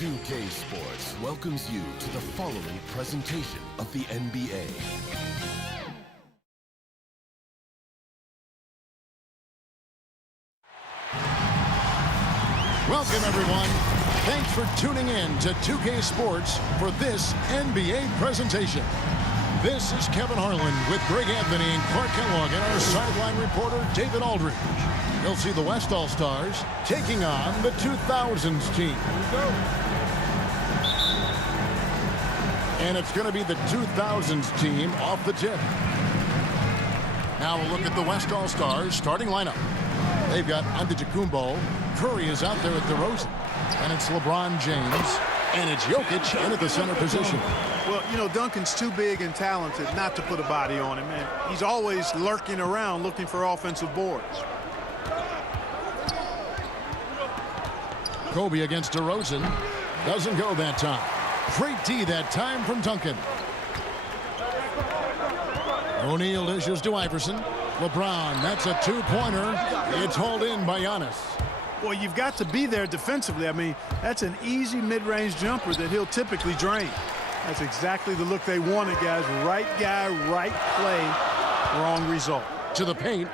2K Sports welcomes you to the following presentation of the NBA. Welcome, everyone. Thanks for tuning in to 2K Sports for this NBA presentation. This is Kevin Harlan with Greg Anthony and Clark Kellogg and our sideline reporter, David Aldridge. You'll see the West All-Stars taking on the 2000s team. And it's going to be the 2000s team off the tip. Now we'll look at the West All-Stars starting lineup. They've got Antetokounmpo. Curry is out there at DeRozan. And it's LeBron James. And it's Jokic in at the center position. Well, you know, Duncan's too big and talented not to put a body on him. And he's always lurking around looking for offensive boards. Kobe against DeRozan. Doesn't go that time. Great D that time from Duncan. O'Neal dishes to Iverson. LeBron, that's a two-pointer. It's hauled in by Giannis. Well, you've got to be there defensively. I mean, that's an easy mid-range jumper that he'll typically drain. That's exactly the look they wanted, guys. Right guy, right play, wrong result. To the paint.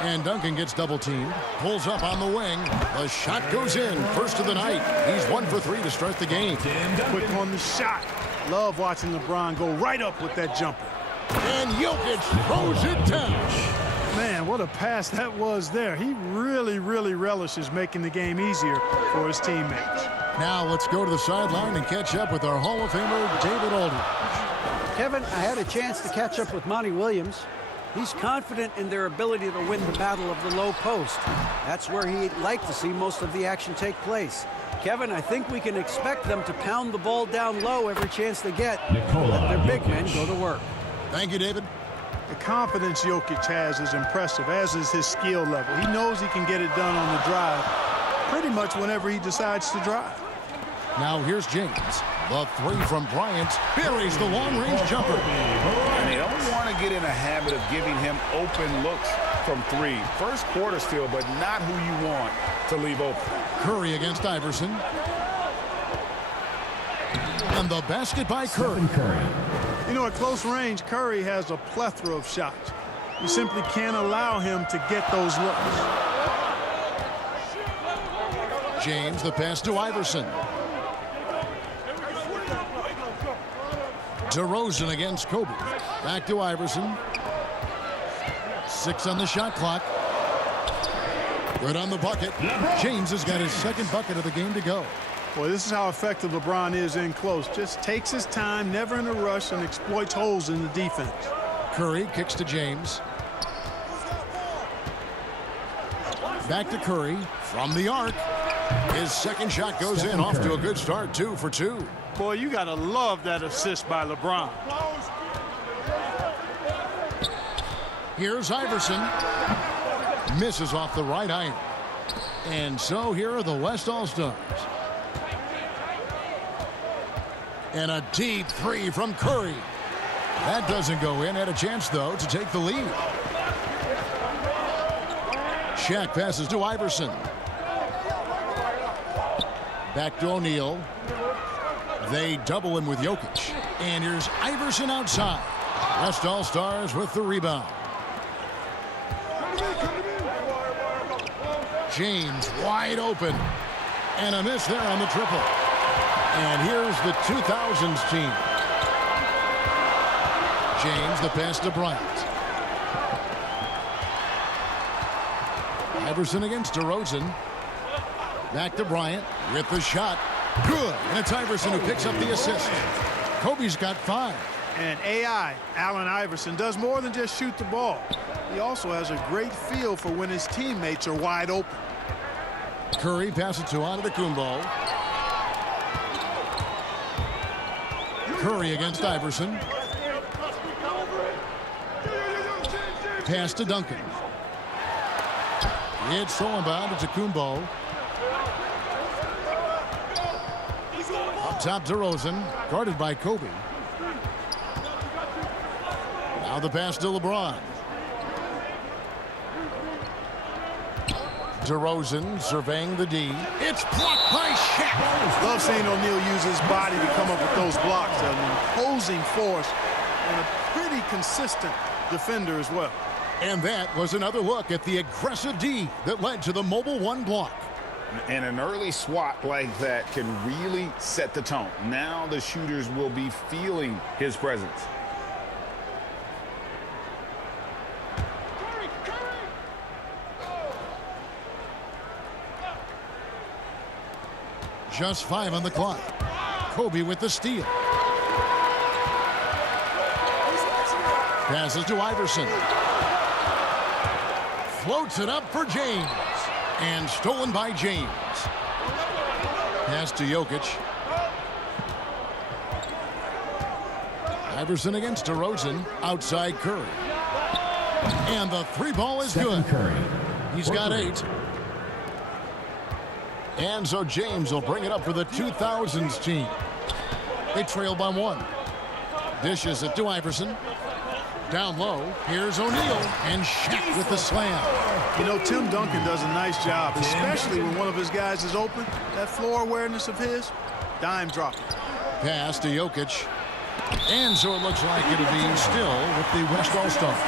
And Duncan gets double-teamed. Pulls up on the wing. The shot goes in. First of the night. He's 1 for 3 to start the game. Quick on the shot. Love watching LeBron go right up with that jumper. And Jokic throws it down. Man, what a pass that was there. He really relishes making the game easier for his teammates. Now let's go to the sideline and catch up with our Hall of Famer, David Aldridge. Kevin, I had a chance to catch up with Monty Williams. He's confident in their ability to win the battle of the low post. That's where he'd like to see most of the action take place. Kevin, I think we can expect them to pound the ball down low every chance they get. Let their big men go to work. Thank you, David. The confidence Jokic has is impressive, as is his skill level. He knows he can get it done on the drive pretty much whenever he decides to drive. Now here's James. The three from Bryant buries the long-range jumper. And they don't want to get in a habit of giving him open looks from three. First quarter still, but not who you want to leave open. Curry against Iverson. And the basket by Curry. You know, at close range, Curry has a plethora of shots. You simply can't allow him to get those looks. James, the pass to Iverson. DeRozan against Kobe. Back to Iverson. 6 on the shot clock. Good on the bucket. James has got his second bucket of the game to go. Boy, this is how effective LeBron is in close. Just takes his time, never in a rush, and exploits holes in the defense. Curry kicks to James. Back to Curry from the arc. His second shot goes in, off to a good start, 2 for 2. Boy, you got to love that assist by LeBron. Here's Iverson. Misses off the right iron. And so here are the West All-Stars. And a deep three from Curry. That doesn't go in. Had a chance, though, to take the lead. Shaq passes to Iverson. Back to O'Neal. They double him with Jokic. And here's Iverson outside. West All-Stars with the rebound. James wide open. And a miss there on the triple. And here's the 2000s team. James, the pass to Bryant. Iverson against DeRozan. Back to Bryant with the shot. Good. And it's Iverson who picks up the assist. Kobe's got 5. And AI, Allen Iverson, does more than just shoot the ball. He also has a great feel for when his teammates are wide open. Curry passes to Antetokounmpo. Curry against Iverson. Pass to Duncan. It's thrown by Antetokounmpo. Up top, DeRozan, guarded by Kobe. Now the pass to LeBron. DeRozan surveying the D. It's blocked by Shaq. Love seeing O'Neal use his body to come up with those blocks. An imposing force and a pretty consistent defender as well. And that was another look at the aggressive D that led to the mobile one block. And an early swat like that can really set the tone. Now the shooters will be feeling his presence. Just 5 on the clock. Kobe with the steal. Passes to Iverson. Floats it up for James. And stolen by James. Pass to Jokic. Iverson against DeRozan. Outside Curry. And the three ball is good. He's got 8. And so James will bring it up for the 2000s team. They trail by 1. Dishes it to Iverson. Down low, here's O'Neal, and Shaq with the slam. You know, Tim Duncan does a nice job, especially when one of his guys is open. That floor awareness of his, dime drop. Pass to Jokic. And so it looks like it'll be still with the West All-Stars.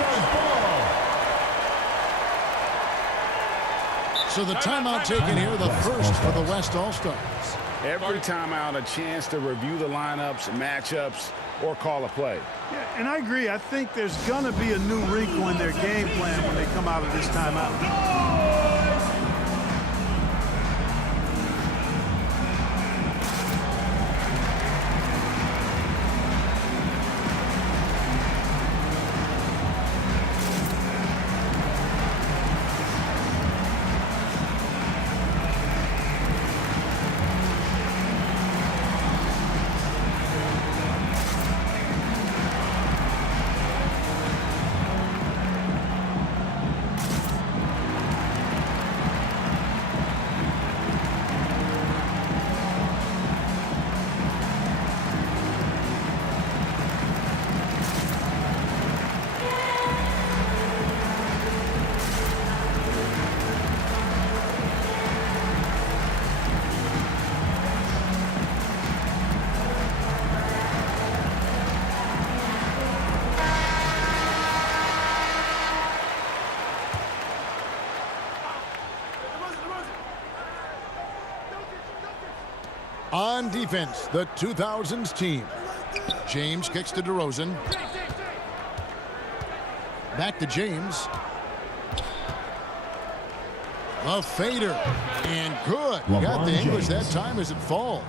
So the timeout taken here, the first for the West All-Stars. Every timeout, a chance to review the lineups, matchups, or call a play. Yeah, and I agree. I think there's going to be a new wrinkle in their game plan when they come out of this timeout. On defense, the 2000s team. James kicks to DeRozan. Back to James. A fader. And good. Got the English that time as it falls.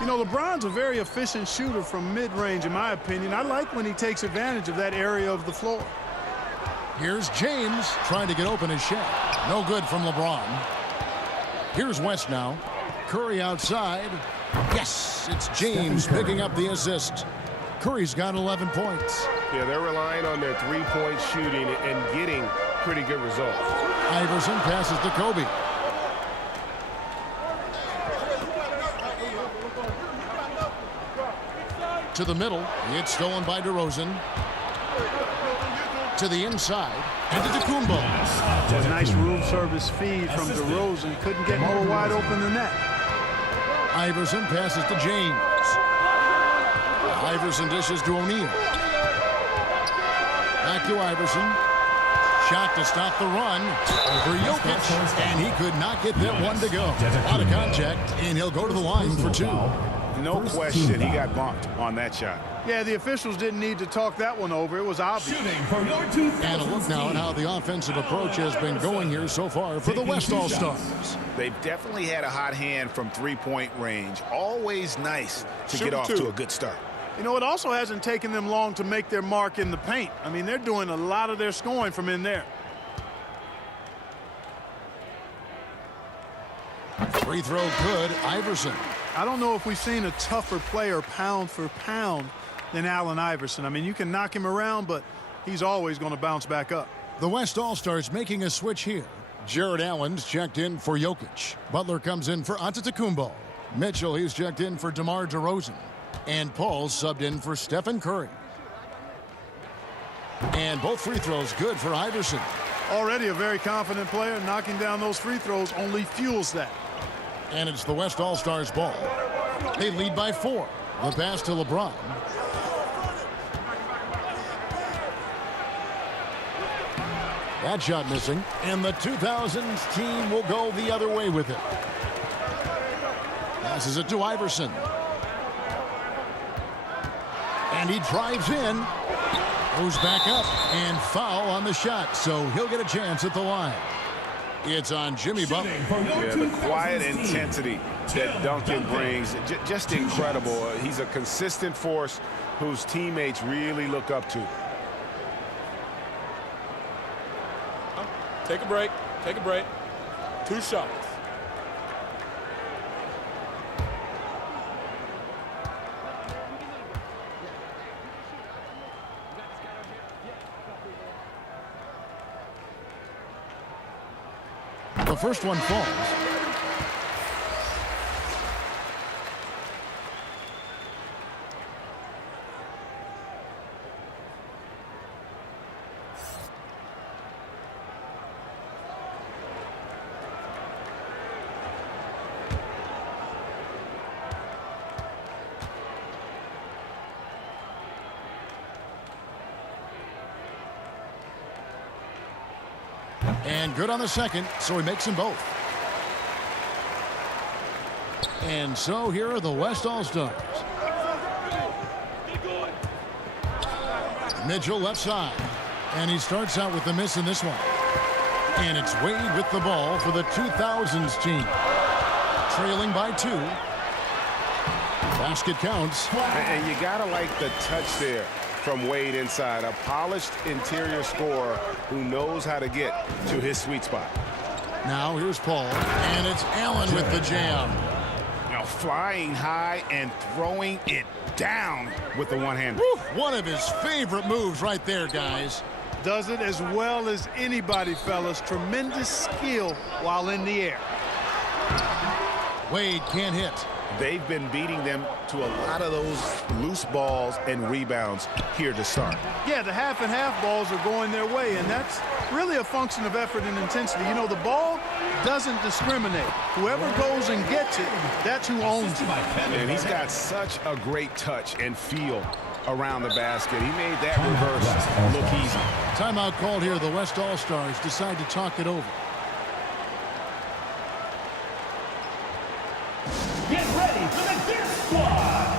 You know, LeBron's a very efficient shooter from mid-range, in my opinion. I like when he takes advantage of that area of the floor. Here's James trying to get open his shot. No good from LeBron. Here's West now. Curry outside. Yes, it's James picking up the assist. Curry's got 11 points. Yeah, they're relying on their three-point shooting and getting pretty good results. Iverson passes to Kobe. To the middle. It's stolen by DeRozan. To the inside. And to Kumbo. A nice room service feed from DeRozan. Couldn't get more wide open than that. Iverson passes to James. Iverson dishes to O'Neal. Back to Iverson. Shot to stop the run for Jokic, and he could not get that one to go. Out of contact, and he'll go to the line for 2. No question, he got bumped on that shot. Yeah, the officials didn't need to talk that one over. It was obvious. And a look now at how the offensive approach has been going here so far for the West All-Stars. They've definitely had a hot hand from three-point range. Always nice to get off to a good start. You know, it also hasn't taken them long to make their mark in the paint. I mean, they're doing a lot of their scoring from in there. Free throw good, Iverson. I don't know if we've seen a tougher player pound for pound than Allen Iverson. I mean, you can knock him around, but he's always going to bounce back up. The West All-Stars making a switch here. Jared Allen's checked in for Jokic. Butler comes in for Antetokounmpo. Mitchell, he's checked in for DeMar DeRozan. And Paul's subbed in for Stephen Curry. And both free throws good for Iverson. Already a very confident player. Knocking down those free throws only fuels that. And it's the West All-Stars ball. They lead by 4. The pass to LeBron. That shot missing. And the 2000s team will go the other way with it. Passes it to Iverson. And he drives in. Goes back up. And foul on the shot. So he'll get a chance at the line. It's on Jimmy Butler. Yeah, the quiet intensity that Duncan brings, just incredible. He's a consistent force whose teammates really look up to. Take a break. Take a break. 2 shots. The first one falls. And good on the second, so he makes them both. And so here are the West All-Stars. Mitchell left side. And he starts out with the miss in this one. And it's Wade with the ball for the 2000s team. Trailing by 2. Basket counts. And you got to like the touch there from Wade inside. A polished interior scorer who knows how to get to his sweet spot. Now here's Paul. And it's Allen with the jam. Now flying high and throwing it down with the one-hander. One of his favorite moves right there, guys. Does it as well as anybody, fellas. Tremendous skill while in the air. Wade can't hit. They've been beating them to a lot of those loose balls and rebounds here to start. Yeah, the half and half balls are going their way, and that's really a function of effort and intensity. You know, the ball doesn't discriminate. Whoever goes and gets it, that's who owns it. And he's got such a great touch and feel around the basket. He made that reverse look easy. Timeout called here. The West All-Stars decide to talk it over. Get ready for the Dirt Squad!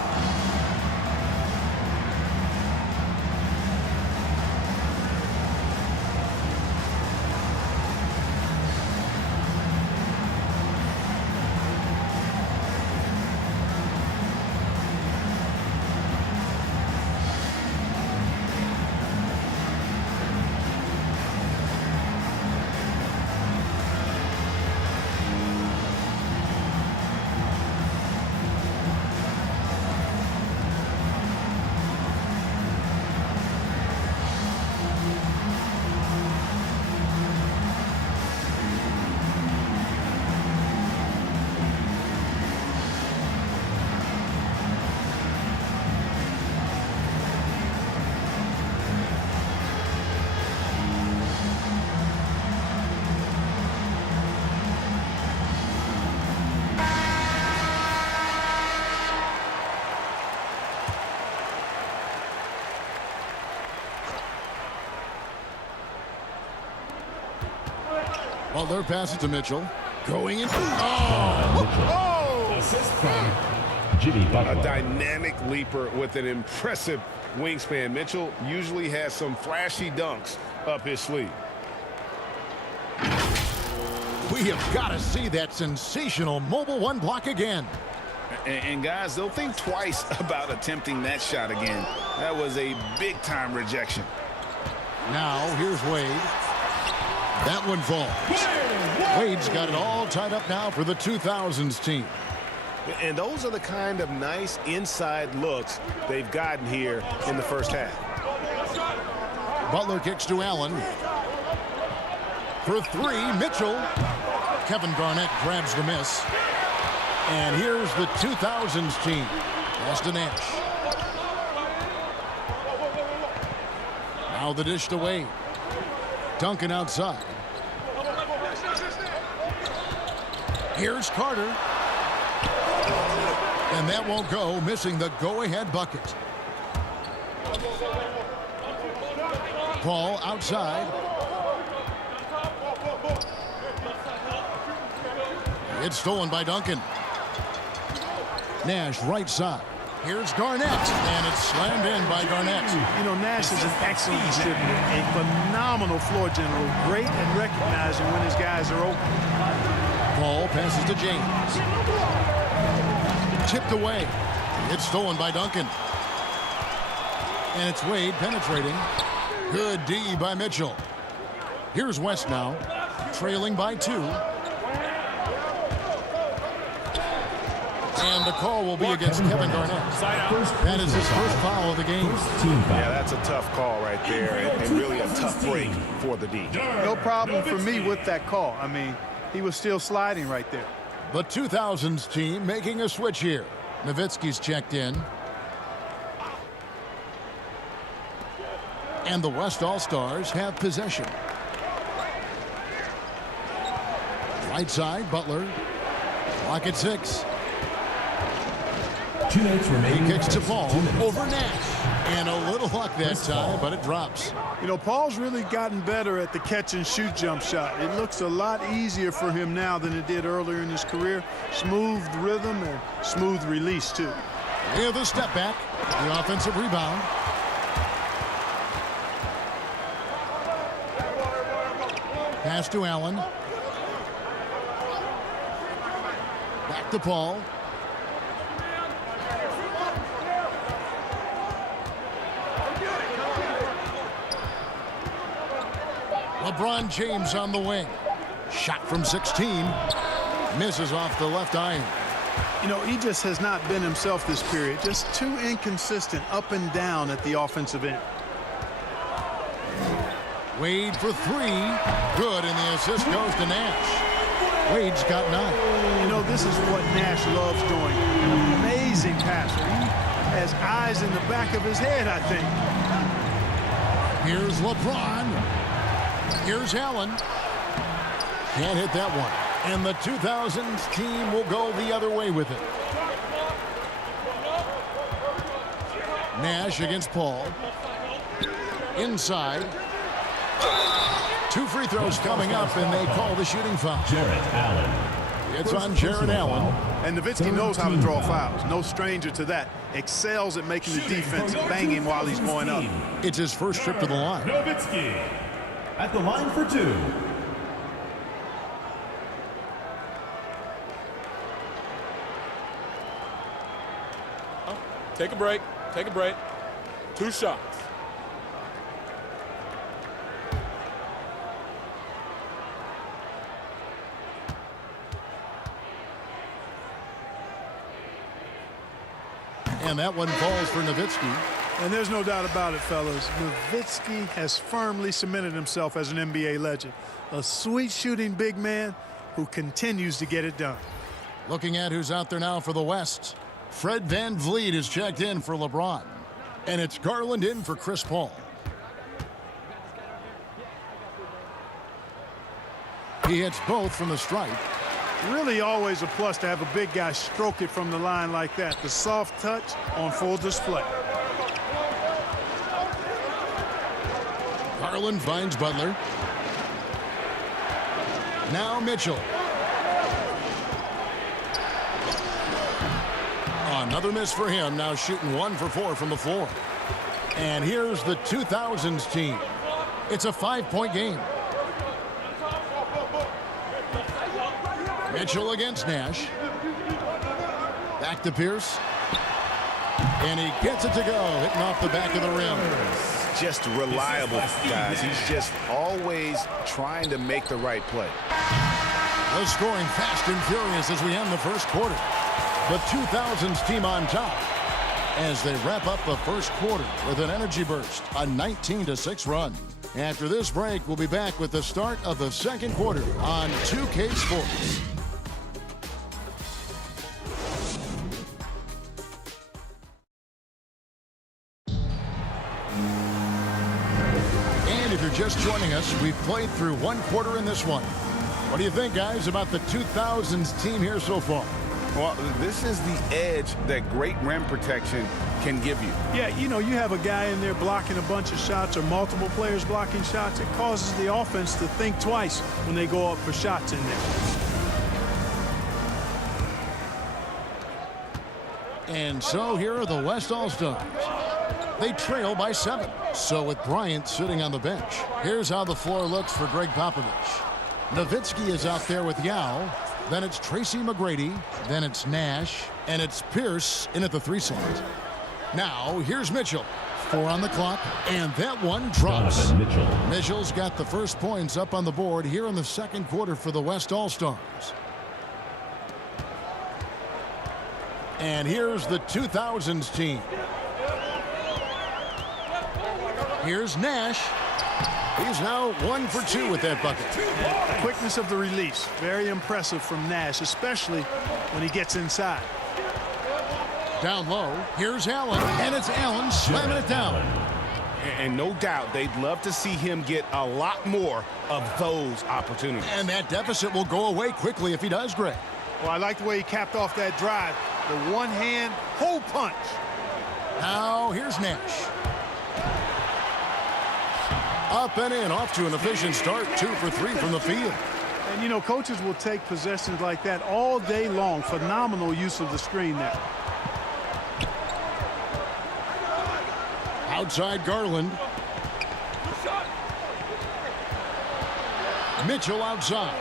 Butler passes to Mitchell. Going in. Oh! Assist from Jimmy Butler. A dynamic leaper with an impressive wingspan. Mitchell usually has some flashy dunks up his sleeve. We have got to see that sensational mobile one block again. And guys, they'll think twice about attempting that shot again. That was a big-time rejection. Now, here's Wade. That one falls. Wade's got it all tied up now for the 2000s team. And those are the kind of nice inside looks they've gotten here in the first half. Butler kicks to Allen. For 3, Mitchell. Kevin Garnett grabs the miss. And here's the 2000s team. Pass to Nash. Now the dish to Wade. Duncan outside. Here's Carter. And that won't go, missing the go-ahead bucket. Paul outside. It's stolen by Duncan. Nash right side. Here's Garnett, and it's slammed in by Garnett. You know, Nash is an excellent distributor, a phenomenal floor general, great at recognizing when his guys are open. Paul passes to James. Tipped away. It's stolen by Duncan. And it's Wade penetrating. Good D by Mitchell. Here's West now, trailing by 2. And the call will be against Kevin Garnett. That is his first foul of the game. Yeah, that's a tough call right there, and really a tough break for the D. No problem for me with that call. I mean, he was still sliding right there. The 2000s team making a switch here. Nowitzki's checked in. And the West All-Stars have possession. Right side, Butler. Clock at 6. 2 minutes remaining. He kicks to Paul over Nash. And a little luck that time, but it drops. You know, Paul's really gotten better at the catch-and-shoot jump shot. It looks a lot easier for him now than it did earlier in his career. Smooth rhythm and smooth release, too. With a step back, the offensive rebound. Pass to Allen. Back to Paul. LeBron James on the wing. Shot from 16. Misses off the left iron. You know, he just has not been himself this period. Just too inconsistent up and down at the offensive end. Wade for 3. Good, and the assist goes to Nash. Wade's got 9. You know, this is what Nash loves doing. An amazing passer. He has eyes in the back of his head, I think. Here's LeBron. Here's Allen. Can't hit that one. And the 2000s team will go the other way with it. Nash against Paul. Inside. 2 free throws coming up, and they call the shooting foul. Jarrett Allen. It's on Jarrett Allen. And Nowitzki knows how to draw fouls. No stranger to that. Excels at making the defense bang him while he's going up. It's his first trip to the line. Nowitzki at the line for 2. Take a break. Take a break. 2 shots. And that one falls for Nowitzki. And there's no doubt about it, fellas. Nowitzki has firmly cemented himself as an NBA legend. A sweet shooting big man who continues to get it done. Looking at who's out there now for the West. Fred VanVleet is checked in for LeBron. And it's Garland in for Chris Paul. He hits both from the stripe. Really always a plus to have a big guy stroke it from the line like that. The soft touch on full display. Garland finds Butler. Now Mitchell. Another miss for him, now shooting 1 for 4 from the floor. And here's the 2000s team. It's a 5-point game. Mitchell against Nash. Back to Pierce. And he gets it to go, hitting off the back of the rim. Just reliable, guys. He's just always trying to make the right play. The scoring fast and furious as we end the first quarter. The 2000s team on top as they wrap up the first quarter with an energy burst, a 19-6 run. After this break, we'll be back with the start of the second quarter on 2K Sports. just joining us, we've played through one quarter in this one. What do you think, guys, about the 2000s team here so far? Well, this is the edge that great rim protection can give you. Yeah, you know, you have a guy in there blocking a bunch of shots or multiple players blocking shots. It causes the offense to think twice when they go up for shots in there. And so here are the West All-Stars. They trail by 7. So with Bryant sitting on the bench, here's how the floor looks for Greg Popovich. Nowitzki is out there with Yao. Then it's Tracy McGrady. Then it's Nash. And it's Pierce in at the 3 slot. Now, here's Mitchell. 4 on the clock. And that one drops. Mitchell's got the first points up on the board here in the second quarter for the West All-Stars. And here's the 2000s team. Here's Nash. He's now 1 for 2 with that bucket. The quickness of the release, very impressive from Nash, especially when he gets inside. Down low, here's Allen, and it's Allen slamming it down. And no doubt they'd love to see him get a lot more of those opportunities. And that deficit will go away quickly if he does, Greg. Well, I like the way he capped off that drive. The one-hand hole punch. Now, here's Nash. Up and in, off to an efficient start. 2 for 3 from the field. And, you know, coaches will take possessions like that all day long. Phenomenal use of the screen there. Outside Garland. Mitchell outside.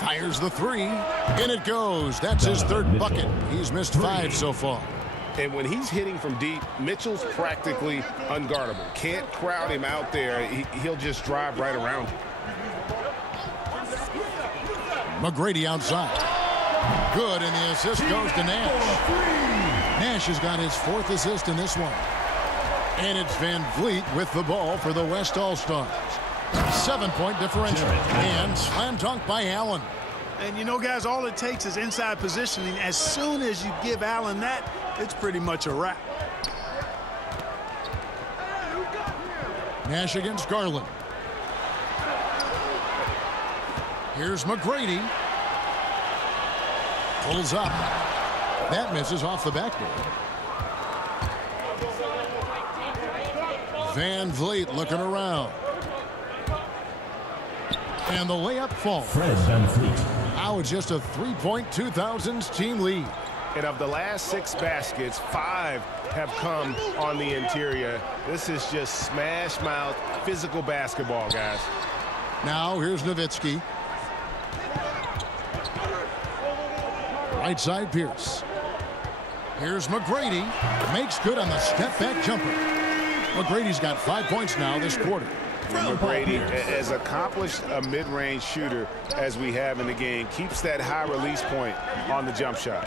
Fires the 3. In it goes. That's his 3rd bucket. He's missed 5 so far. And when he's hitting from deep, Mitchell's practically unguardable. Can't crowd him out there. He'll just drive right around you. McGrady outside. Good, and the assist goes to Nash. Nash has got his 4th assist in this one. And it's Van Vliet with the ball for the West All-Stars. 7-point differential. And slam dunk by Allen. And, you know, guys, all it takes is inside positioning. As soon as you give Allen that, it's pretty much a wrap. Nash against Garland. Here's McGrady. Pulls up. That misses off the backboard. Van Vliet looking around. And the layup falls. Fred Van Vliet. Now it's just a 3-point 2000s team lead. And of the last 6 baskets, 5 have come on the interior. This is just smash mouth physical basketball, guys. Now here's Nowitzki. Right side Pierce. Here's McGrady. Makes good on the step back jumper. McGrady's got 5 points now this quarter. McGrady, as accomplished a mid-range shooter as we have in the game, keeps that high release point on the jump shot.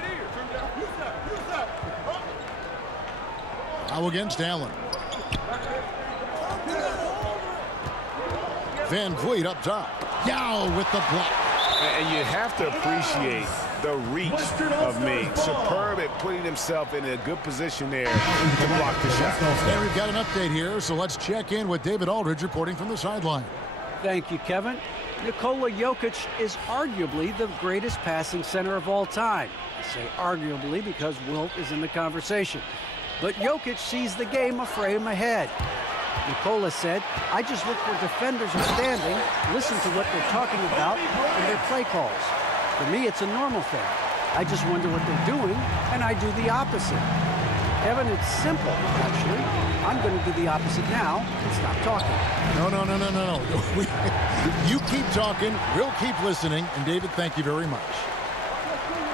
Now against Allen. Van Vliet up top. Yao with the block. And you have to appreciate the reach of Ming. Superb at putting himself in a good position there to block the shot. And we've got an update here, so let's check in with David Aldridge reporting from the sideline. Thank you, Kevin. Nikola Jokic is arguably the greatest passing center of all time. I say arguably because Wilt is in the conversation. But Jokic sees the game a frame ahead. Nikola said, I just look where defenders are standing, listen to what they're talking about, and their play calls. For me, it's a normal thing. I just wonder what they're doing, and I do the opposite. Evan, it's simple, actually. I'm going to do the opposite now and stop talking. No. You keep talking, we'll keep listening, and David, thank you very much.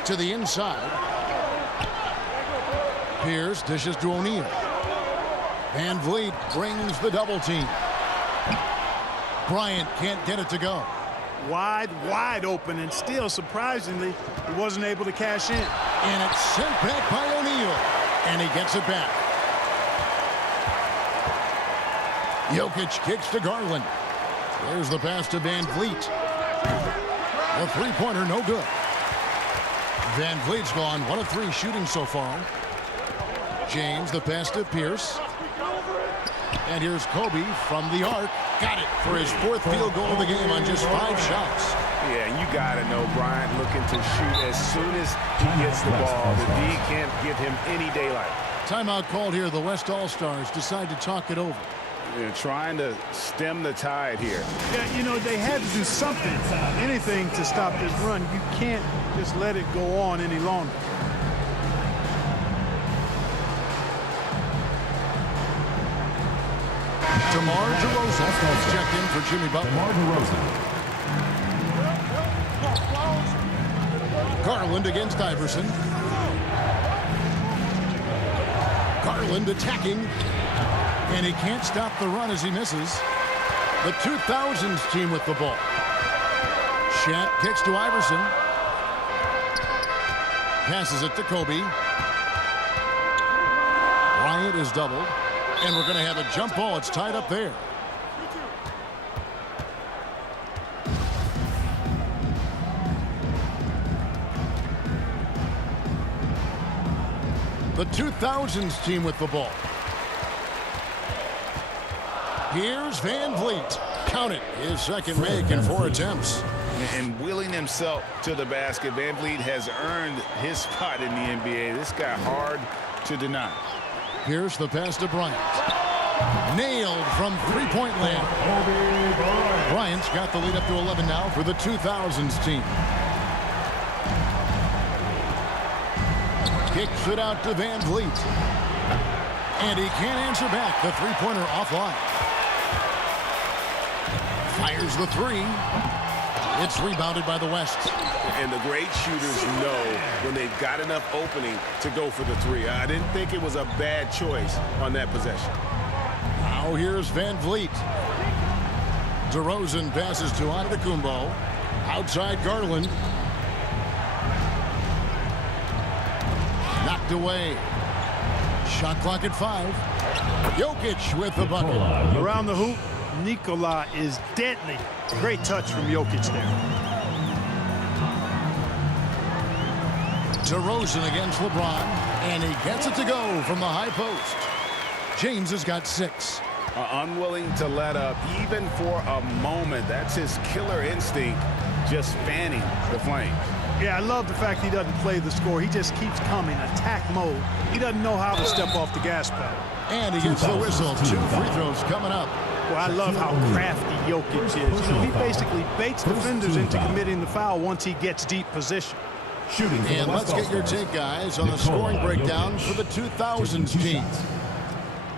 To the inside. Pierce dishes to O'Neal. Van Vliet brings the double team. Bryant can't get it to go. Wide open, and still, surprisingly, he wasn't able to cash in. And it's sent back by O'Neal. And he gets it back. Jokic kicks to Garland. There's the pass to Van Vliet. A three-pointer, no good. Van Vliet's gone 1 of 3 shooting so far. James, the pass to Pierce. And here's Kobe from the arc. Got it for his 4th field goal of the game on just 5 shots. Yeah, you got to know Bryant looking to shoot as soon as he gets the ball. The D can't give him any daylight. Timeout called here. The West All-Stars decide to talk it over. They're trying to stem the tide here. Yeah, you know, they had to do something, anything to stop this run. You can't just let it go on any longer. DeMar DeRozan checked in for Jimmy Butler. DeMar DeRozan. Garland against Iverson. Garland attacking. And he can't stop the run as he misses. The 2000s team with the ball. Shaq kicks to Iverson. Passes it to Kobe. Bryant is doubled. And we're going to have a jump ball. It's tied up there. The 2000s team with the ball. Here's Van Vliet. Count it. His second make in 4 attempts. And wheeling himself to the basket, Van Vliet has earned his spot in the NBA. This guy hard to deny. Here's the pass to Bryant. Nailed from three-point land. Bryant's got the lead up to 11 now for the 2000s team. Kicks it out to Van Vliet. And he can't answer back. The three-pointer offline. Fires the 3. It's rebounded by the West. And the great shooters know when they've got enough opening to go for the 3. I didn't think it was a bad choice on that possession. Now here's Van Vliet. DeRozan passes to Antetokounmpo. Outside Garland. Knocked away. Shot clock at 5. Jokic with the bucket. Around the hoop, Nikola is deadly. Great touch from Jokic there. DeRozan against LeBron, and he gets it to go from the high post. James has got 6. Unwilling to let up even for a moment. That's his killer instinct, just fanning the flames. Yeah, I love the fact he doesn't play the score. He just keeps coming, attack mode. He doesn't know how to step off the gas pedal. And he gets the whistle. 2 free throws coming up. Well, I love how crafty Jokic is. You know, he basically baits defenders into committing the foul once he gets deep position. Shooting. And let's get your take, guys, on the scoring breakdown for the 2000s team.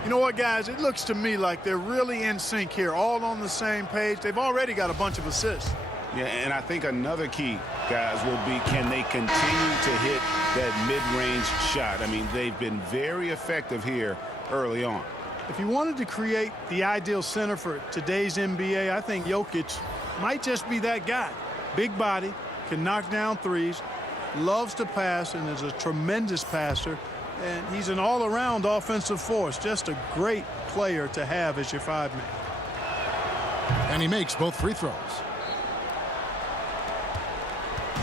You know what, guys? It looks to me like they're really in sync here, all on the same page. They've already got a bunch of assists. Yeah, and I think another key, guys, will be can they continue to hit that mid-range shot? I mean, they've been very effective here early on. If you wanted to create the ideal center for today's NBA, I think Jokic might just be that guy. Big body, can knock down threes, loves to pass, and is a tremendous passer. And he's an all-around offensive force. Just a great player to have as your 5-man. And he makes both free throws.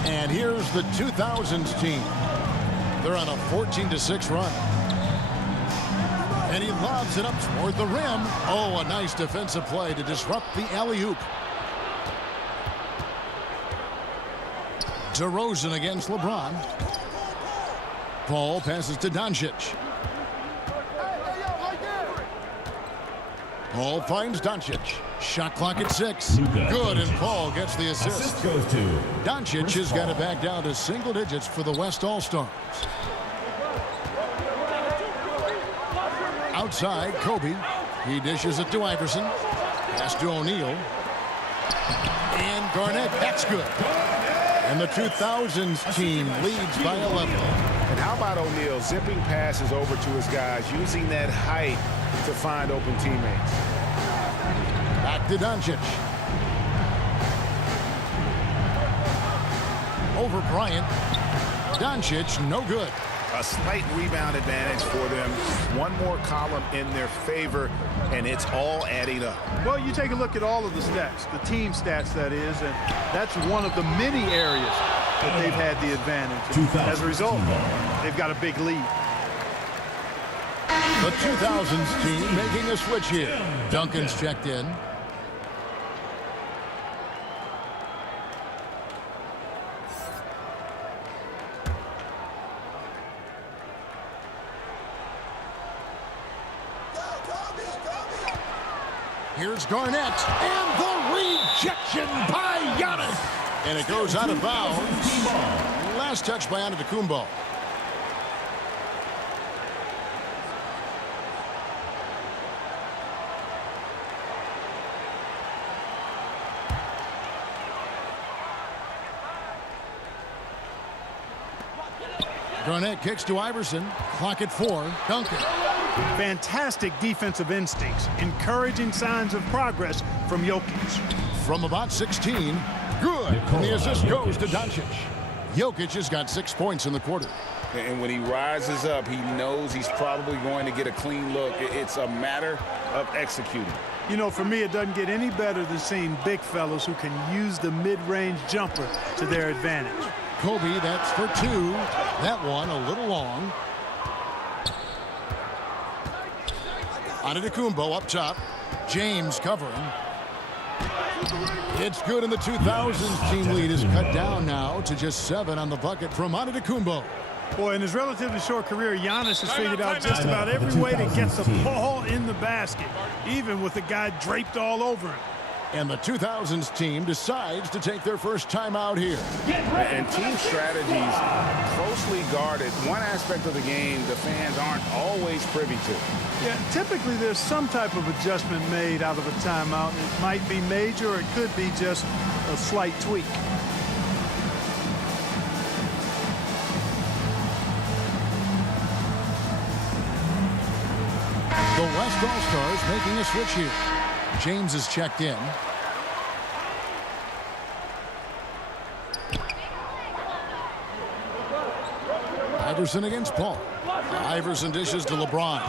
And here's the 2000s team. They're on a 14-6 run. And he lobs it up toward the rim. Oh, a nice defensive play to disrupt the alley-oop. DeRozan against LeBron. Paul passes to Doncic. Paul finds Doncic. Shot clock at 6. Good, and Paul gets the assist. Assist goes to Doncic has got it back down to single digits for the West All-Stars. Outside, Kobe. He dishes it to Iverson. Pass to O'Neal. And Garnett, that's good. And the 2000s team leads by 11. And how about O'Neal zipping passes over to his guys, using that height to find open teammates. Back to Doncic. Over Bryant. Doncic, no good. A slight rebound advantage for them. One more column in their favor, and it's all adding up. Well, you take a look at all of the stats, the team stats, that is, and that's one of the many areas that they've had the advantage. And as a result, they've got a big lead. The 2000s team making a switch here. Duncan's checked in. Here's Garnett, and the rejection by Giannis. And it goes out of bounds. Last touch by Antetokounmpo. Garnett kicks to Iverson. Clock at 4. Duncan. Fantastic defensive instincts. Encouraging signs of progress from Jokic. From about 16. Good. And the assist goes to Doncic. Jokic has got 6 points in the quarter. And when he rises up, he knows he's probably going to get a clean look. It's a matter of executing. You know, for me, it doesn't get any better than seeing big fellas who can use the mid-range jumper to their advantage. Kobe, that's for 2. That one a little long. Antetokounmpo up top. James covering. It's good, and the 2000s team lead is cut down now to just 7 on the bucket from Antetokounmpo. Boy, in his relatively short career, Giannis has figured out just about every way to get the ball in the basket, even with the guy draped all over him. And the 2000s team decides to take their first timeout here. And team strategies closely guarded. One aspect of the game the fans aren't always privy to. Yeah, typically there's some type of adjustment made out of a timeout. It might be major, or it could be just a slight tweak. The West All-Stars making a switch here. James is checked in. Iverson against Paul. Iverson dishes to LeBron.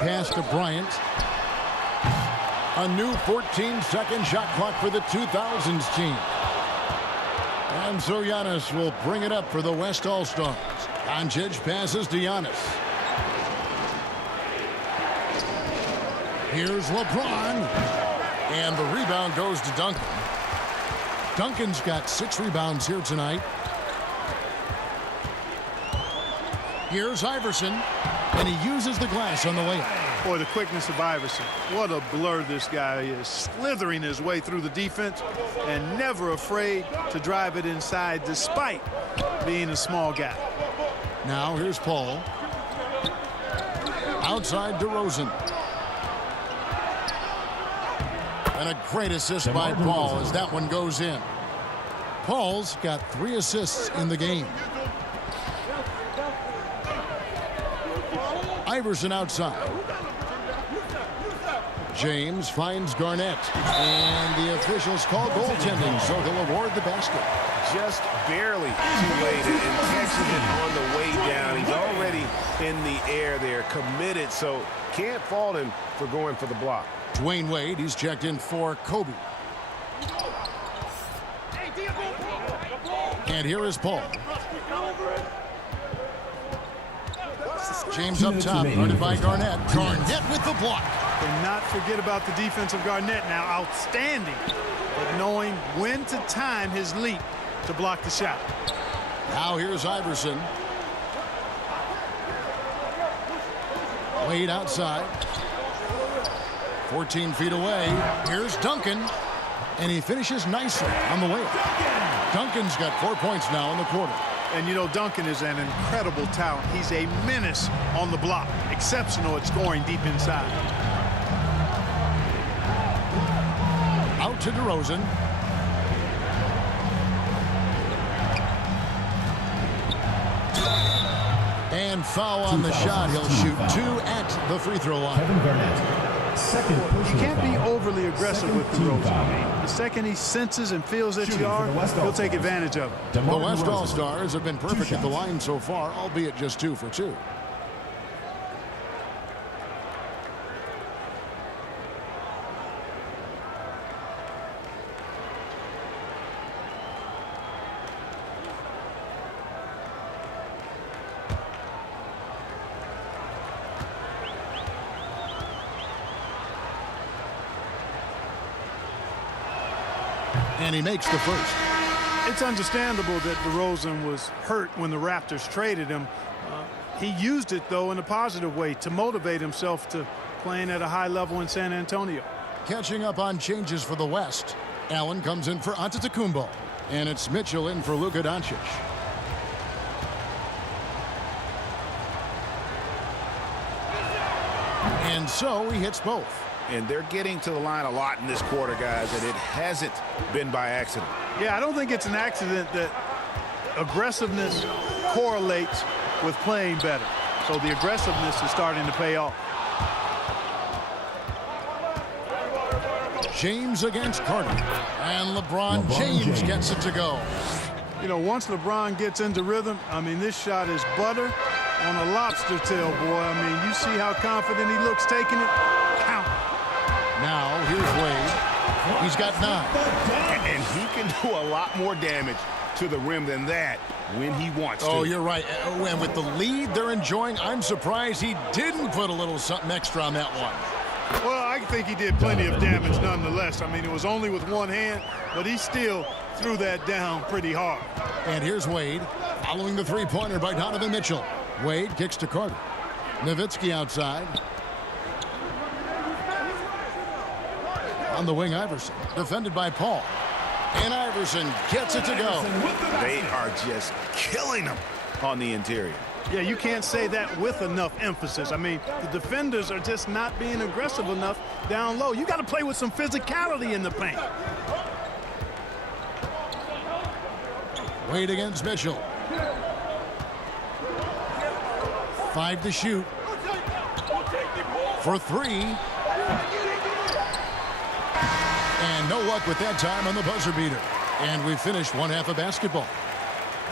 Pass to Bryant. A new 14-second shot clock for the 2000s team. And so Giannis will bring it up for the West All-Stars. Doncic passes to Giannis. Here's LeBron. And the rebound goes to Duncan. Duncan's got 6 rebounds here tonight. Here's Iverson. And he uses the glass on the layup. Boy, the quickness of Iverson. What a blur this guy is. Slithering his way through the defense and never afraid to drive it inside despite being a small guy. Now here's Paul. Outside DeRozan. And a great assist by Paul as that one goes in. Paul's got 3 assists in the game. Iverson outside. James finds Garnett. And the officials call goaltending, so he'll award the basket. Just barely too late and catches it on the way down. He's already in the air there, committed, so can't fault him for going for the block. Dwayne Wade, he's checked in for Kobe. And here is Paul. James up top, guarded by Garnett. Garnett with the block. And not forget about the defense of Garnett now. Outstanding. But knowing when to time his leap to block the shot. Now here's Iverson. Wade outside. 14 feet away. Here's Duncan. And he finishes nicely on the way. Duncan's got 4 points now in the quarter. And you know, Duncan is an incredible talent. He's a menace on the block. Exceptional at scoring deep inside. Out to DeRozan. And foul on the shot. He'll shoot 2 at the free throw line. Kevin Garnett, second personal You can't be foul. overly aggressive with DeRozan. The second he senses and feels that you are, he'll take advantage of it. The West All-Stars have been perfect at the line so far, albeit just 2 for 2. And he makes the first. It's understandable that DeRozan was hurt when the Raptors traded him. He used it, though, in a positive way to motivate himself to playing at a high level in San Antonio. Catching up on changes for the West. Allen comes in for Antetokounmpo. And it's Mitchell in for Luka Doncic. And so he hits both. And they're getting to the line a lot in this quarter, guys, and it hasn't been by accident. Yeah, I don't think it's an accident that aggressiveness correlates with playing better. So the aggressiveness is starting to pay off. James against Carter. And LeBron James gets it to go. You know, once LeBron gets into rhythm, I mean, this shot is butter on a lobster tail, boy. I mean, you see how confident he looks taking it? Count. Now, here's Wade. He's got 9. And he can do a lot more damage to the rim than that when he wants to. Oh, you're right. And with the lead they're enjoying, I'm surprised he didn't put a little something extra on that one. Well, I think he did plenty of damage nonetheless. I mean, it was only with one hand, but he still threw that down pretty hard. And here's Wade, following the three-pointer by Donovan Mitchell. Wade kicks to Carter. Nowitzki outside. On the wing, Iverson, defended by Paul. And Iverson gets it to go. They are just killing him on the interior. Yeah, you can't say that with enough emphasis. I mean, the defenders are just not being aggressive enough down low. You got to play with some physicality in the paint. Wade against Mitchell. 5 to shoot. For 3. And no luck with that time on the buzzer beater. And we finished one half of basketball.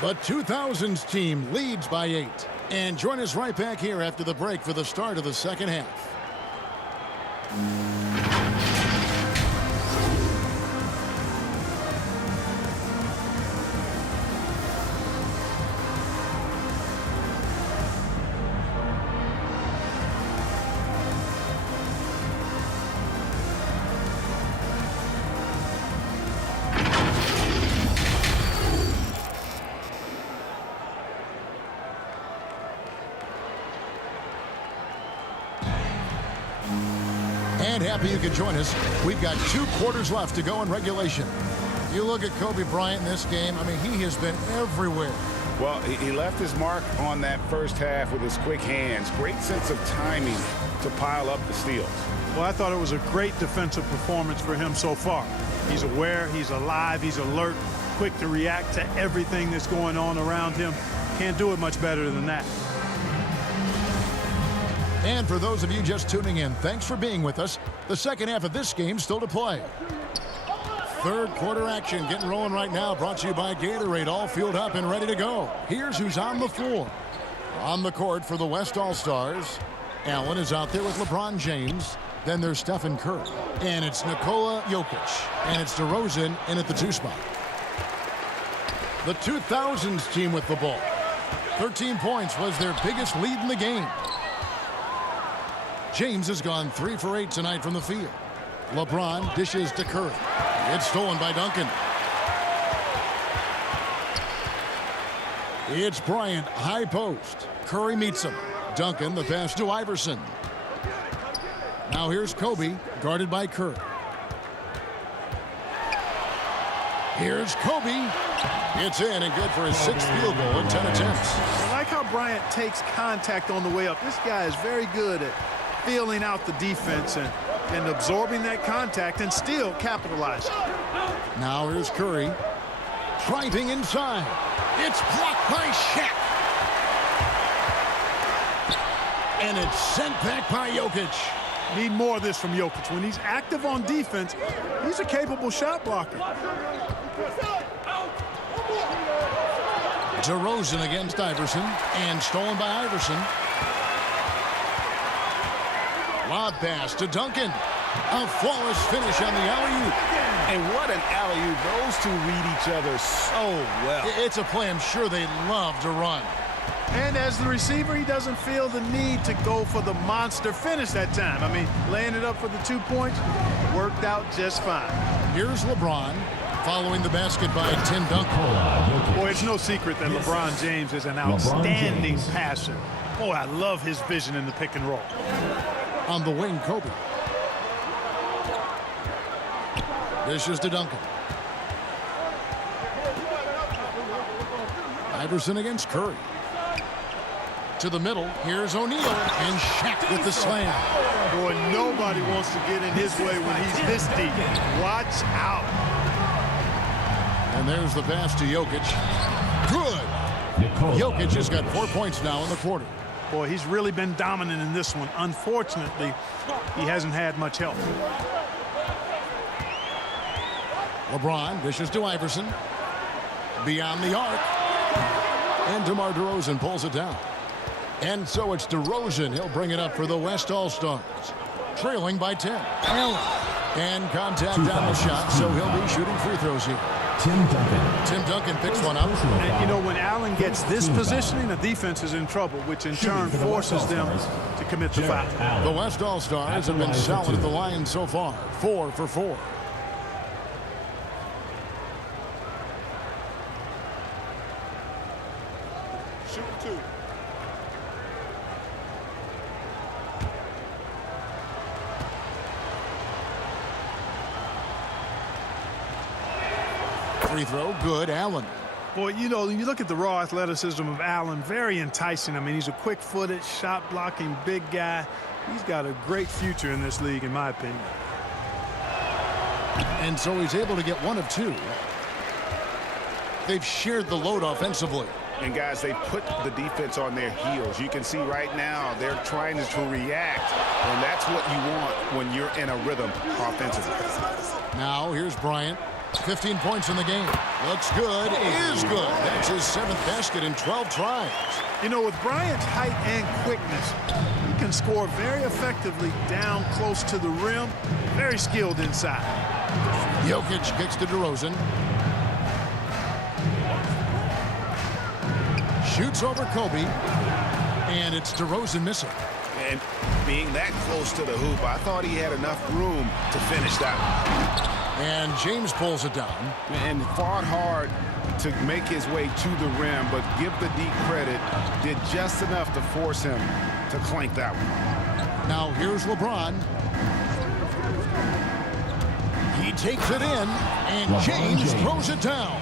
The 2000s team leads by 8. And join us right back here after the break for the start of the second half. And happy you could join us. We've got 2 quarters left to go in regulation. You look at Kobe Bryant in this game, I mean, he has been everywhere. Well, he left his mark on that first half with his quick hands. Great sense of timing to pile up the steals. Well, I thought it was a great defensive performance for him so far. He's aware, he's alive, he's alert, quick to react to everything that's going on around him. Can't do it much better than that. And for those of you just tuning in, thanks for being with us. The second half of this game still to play. Third quarter action getting rolling right now, brought to you by Gatorade, all fueled up and ready to go. Here's who's on the floor. On the court for the West All-Stars, Allen is out there with LeBron James. Then there's Stephen Curry. And it's Nikola Jokic. And it's DeRozan in at the 2 spot. The 2000s team with the ball. 13 points was their biggest lead in the game. James has gone 3 for 8 tonight from the field. LeBron dishes to Curry. It's stolen by Duncan. It's Bryant, high post. Curry meets him. Duncan, the pass to Iverson. Now here's Kobe, guarded by Curry. Here's Kobe. It's in and good for his 6th field goal in 10 attempts. I like how Bryant takes contact on the way up. This guy is very good at feeling out the defense and absorbing that contact and still capitalizing. Now here's Curry. Driving inside. It's blocked by Shaq. And it's sent back by Jokic. Need more of this from Jokic. When he's active on defense, he's a capable shot blocker. DeRozan against Iverson, and stolen by Iverson. Lob pass to Duncan. A flawless finish on the alley-oop. And what an alley-oop. Those two read each other so well. It's a play I'm sure they love to run. And as the receiver, he doesn't feel the need to go for the monster finish that time. I mean, laying it up for the 2 points worked out just fine. Here's LeBron following the basket by Tim Duncan. Boy, it's no secret that LeBron James is an outstanding passer. Boy, I love his vision in the pick and roll. On the wing, Kobe. Dishes to Duncan. Iverson against Curry. To the middle. Here's O'Neal. And Shaq with the slam. Boy, nobody wants to get in his way when he's this deep. Watch out. And there's the pass to Jokic. Good. Jokic has got 4 points now in the quarter. Boy, he's really been dominant in this one. Unfortunately, he hasn't had much help. LeBron dishes to Iverson. Beyond the arc. And DeMar DeRozan pulls it down. And so it's DeRozan. He'll bring it up for the West All-Stars. Trailing by 10. Allen. And contact down the shot, so he'll be shooting free throws here. Tim Duncan picks one up. And, you know, when Allen gets this positioning, the defense is in trouble, which in turn forces them to commit the foul. The West All-Stars have been solid at the line so far. 4 for 4. Shoot 2. Free throw, good. Allen. Boy, you know, you look at the raw athleticism of Allen, very enticing. I mean, he's a quick-footed, shot-blocking big guy. He's got a great future in this league, in my opinion. And so he's able to get 1 of 2. They've shared the load offensively. And guys, they put the defense on their heels. You can see right now they're trying to react, and that's what you want when you're in a rhythm offensively. Now here's Bryant. 15 points in the game. Looks good. Is good. That's his 7th basket in 12 tries. You know, with Bryant's height and quickness, he can score very effectively down close to the rim. Very skilled inside. Jokic kicks to DeRozan. Shoots over Kobe. And it's DeRozan missing. And being that close to the hoop, I thought he had enough room to finish that. And James pulls it down. And fought hard to make his way to the rim, but give the D credit, did just enough to force him to clank that one. Now here's LeBron. He takes it in, and James throws it down.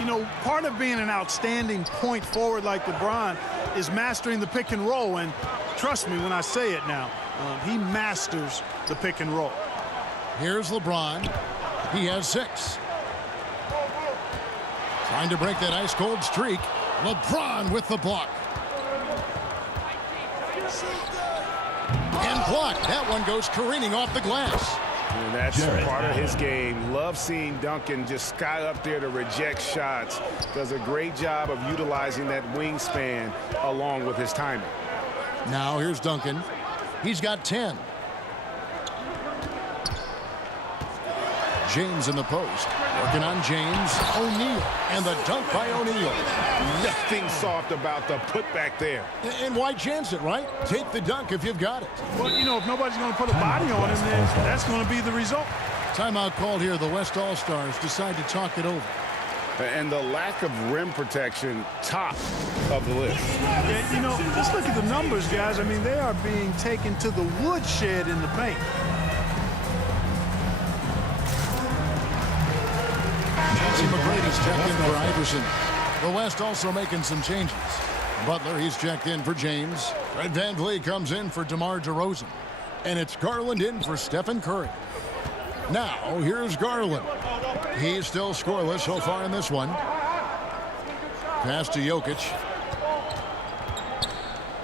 You know, part of being an outstanding point forward like LeBron is mastering the pick and roll. And trust me when I say it now, he masters the pick and roll. Here's LeBron. He has 6. Trying to break that ice-cold streak. LeBron with the block. And blocked. That one goes careening off the glass. And that's part of his game. Love seeing Duncan just sky up there to reject shots. Does a great job of utilizing that wingspan along with his timing. Now here's Duncan. He's got 10. James in the post. Working on James. O'Neal. And the dunk by O'Neal. Nothing soft about the putback there. And why chance it, right? Take the dunk if you've got it. Well, you know, if nobody's going to put a body on him, then that's going to be the result. Timeout called here. The West All-Stars decide to talk it over. And the lack of rim protection, top of the list. Yeah, you know, just look at the numbers, guys. I mean, they are being taken to the woodshed in the paint. McGrady's checked in for Iverson. The West also making some changes. Butler, he's checked in for James. Fred VanVleet comes in for DeMar DeRozan. And it's Garland in for Stephen Curry. Now, here's Garland. He's still scoreless so far in this one. Pass to Jokic.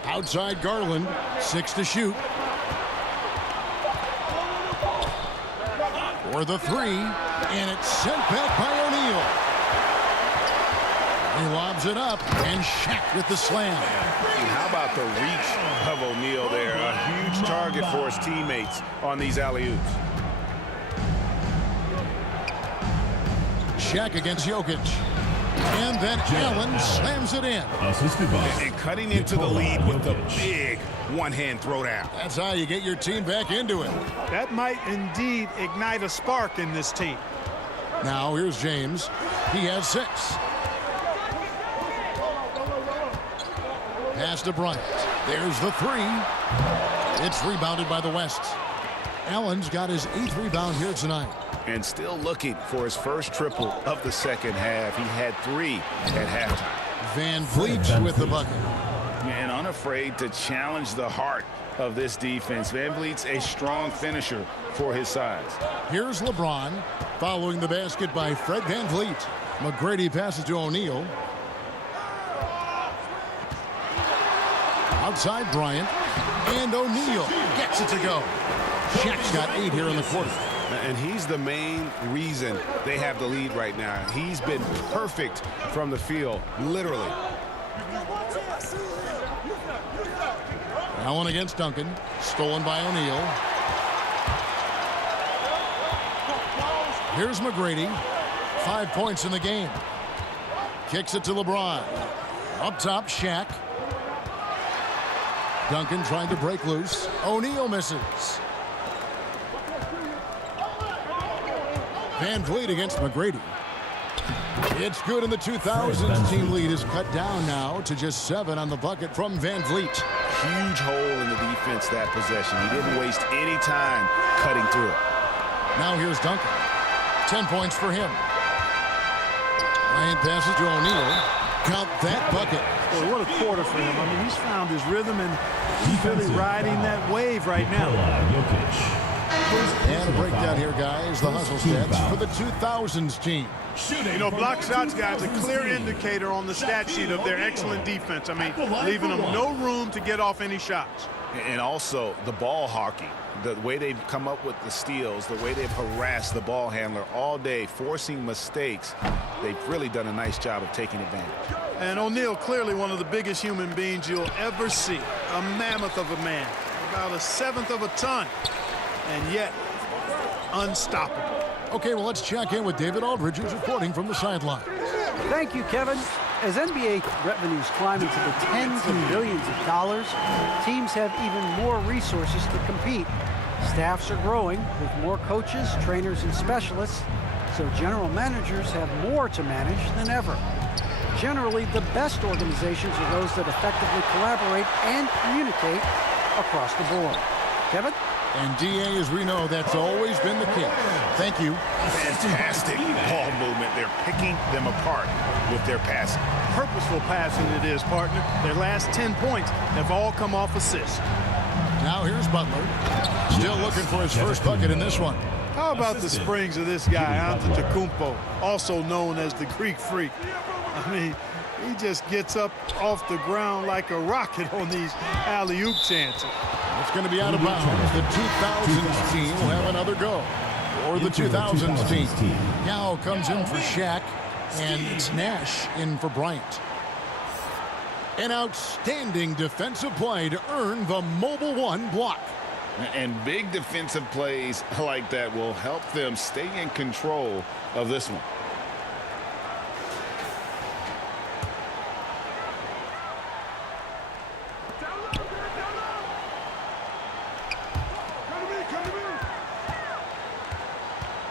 Outside Garland. 6 to shoot. For the 3. And it's sent back by O'Neal. He lobs it up, and Shaq with the slam. And how about the reach of O'Neal there? A huge target for his teammates on these alley-oops. Shaq against Jokic. And then Allen slams it in. And cutting into the lead with the big one-hand throwdown. That's how you get your team back into it. That might indeed ignite a spark in this team. Now here's James. He has 6. Pass to Bryant. There's the 3. It's rebounded by the West. Allen's got his 8th rebound here tonight. And still looking for his first triple of the second half. He had 3 at halftime. Van Vliet with the bucket. And unafraid to challenge the heart of this defense. Van Vliet's a strong finisher for his size. Here's LeBron following the basket by Fred Van Vliet. McGrady passes to O'Neal. Outside Bryant. And O'Neal gets it to go. Shaq's got 8 here in the quarter. And he's the main reason they have the lead right now. He's been perfect from the field, literally. Now one against Duncan. Stolen by O'Neal. Here's McGrady. 5 points in the game. Kicks it to LeBron. Up top, Shaq. Duncan trying to break loose. O'Neal misses. Van Vliet against McGrady. It's good, and the 2000s team lead is cut down now to just 7 on the bucket from Van Vliet. Huge hole in the defense that possession. He didn't waste any time cutting through it. Now here's Duncan. 10 points for him. Bryant passes to O'Neal. Count that bucket. Boy, what a quarter for him. I mean, he's found his rhythm, and he's really riding that wave right now. And a breakdown here, guys. The hustle stats for the 2000s team. You know, block shots, guys, a clear indicator on the stat sheet of their excellent defense. I mean, leaving them no room to get off any shots. And also the ball hawking, the way they've come up with the steals, the way they've harassed the ball handler all day, forcing mistakes. They've really done a nice job of taking advantage. And O'Neal, clearly one of the biggest human beings you'll ever see. A mammoth of a man, about 1/7 of a ton, and yet unstoppable. Okay, well, let's check in with David Aldridge, who's reporting from the sideline. Thank you, Kevin. As NBA revenues climb into the tens of billions of dollars, teams have even more resources to compete. Staffs are growing with more coaches, trainers, and specialists, so general managers have more to manage than ever. Generally, the best organizations are those that effectively collaborate and communicate across the board. Kevin? And DA, as we know, that's always been the case. Thank you. Fantastic ball movement. They're picking them apart with their passing. Purposeful passing it is, partner. Their last 10 points have all come off assists. Now here's Butler. Still looking for his first bucket in this one. How about the springs of this guy, Antetokounmpo, also known as the Greek Freak? I mean, he just gets up off the ground like a rocket on these alley-oop chances. It's going to be out of bounds. The 2000s team will have another go. Or the 2000s team. Now comes in for Shaq, and it's Nash in for Bryant. An outstanding defensive play to earn the Mobile One block. And big defensive plays like that will help them stay in control of this one.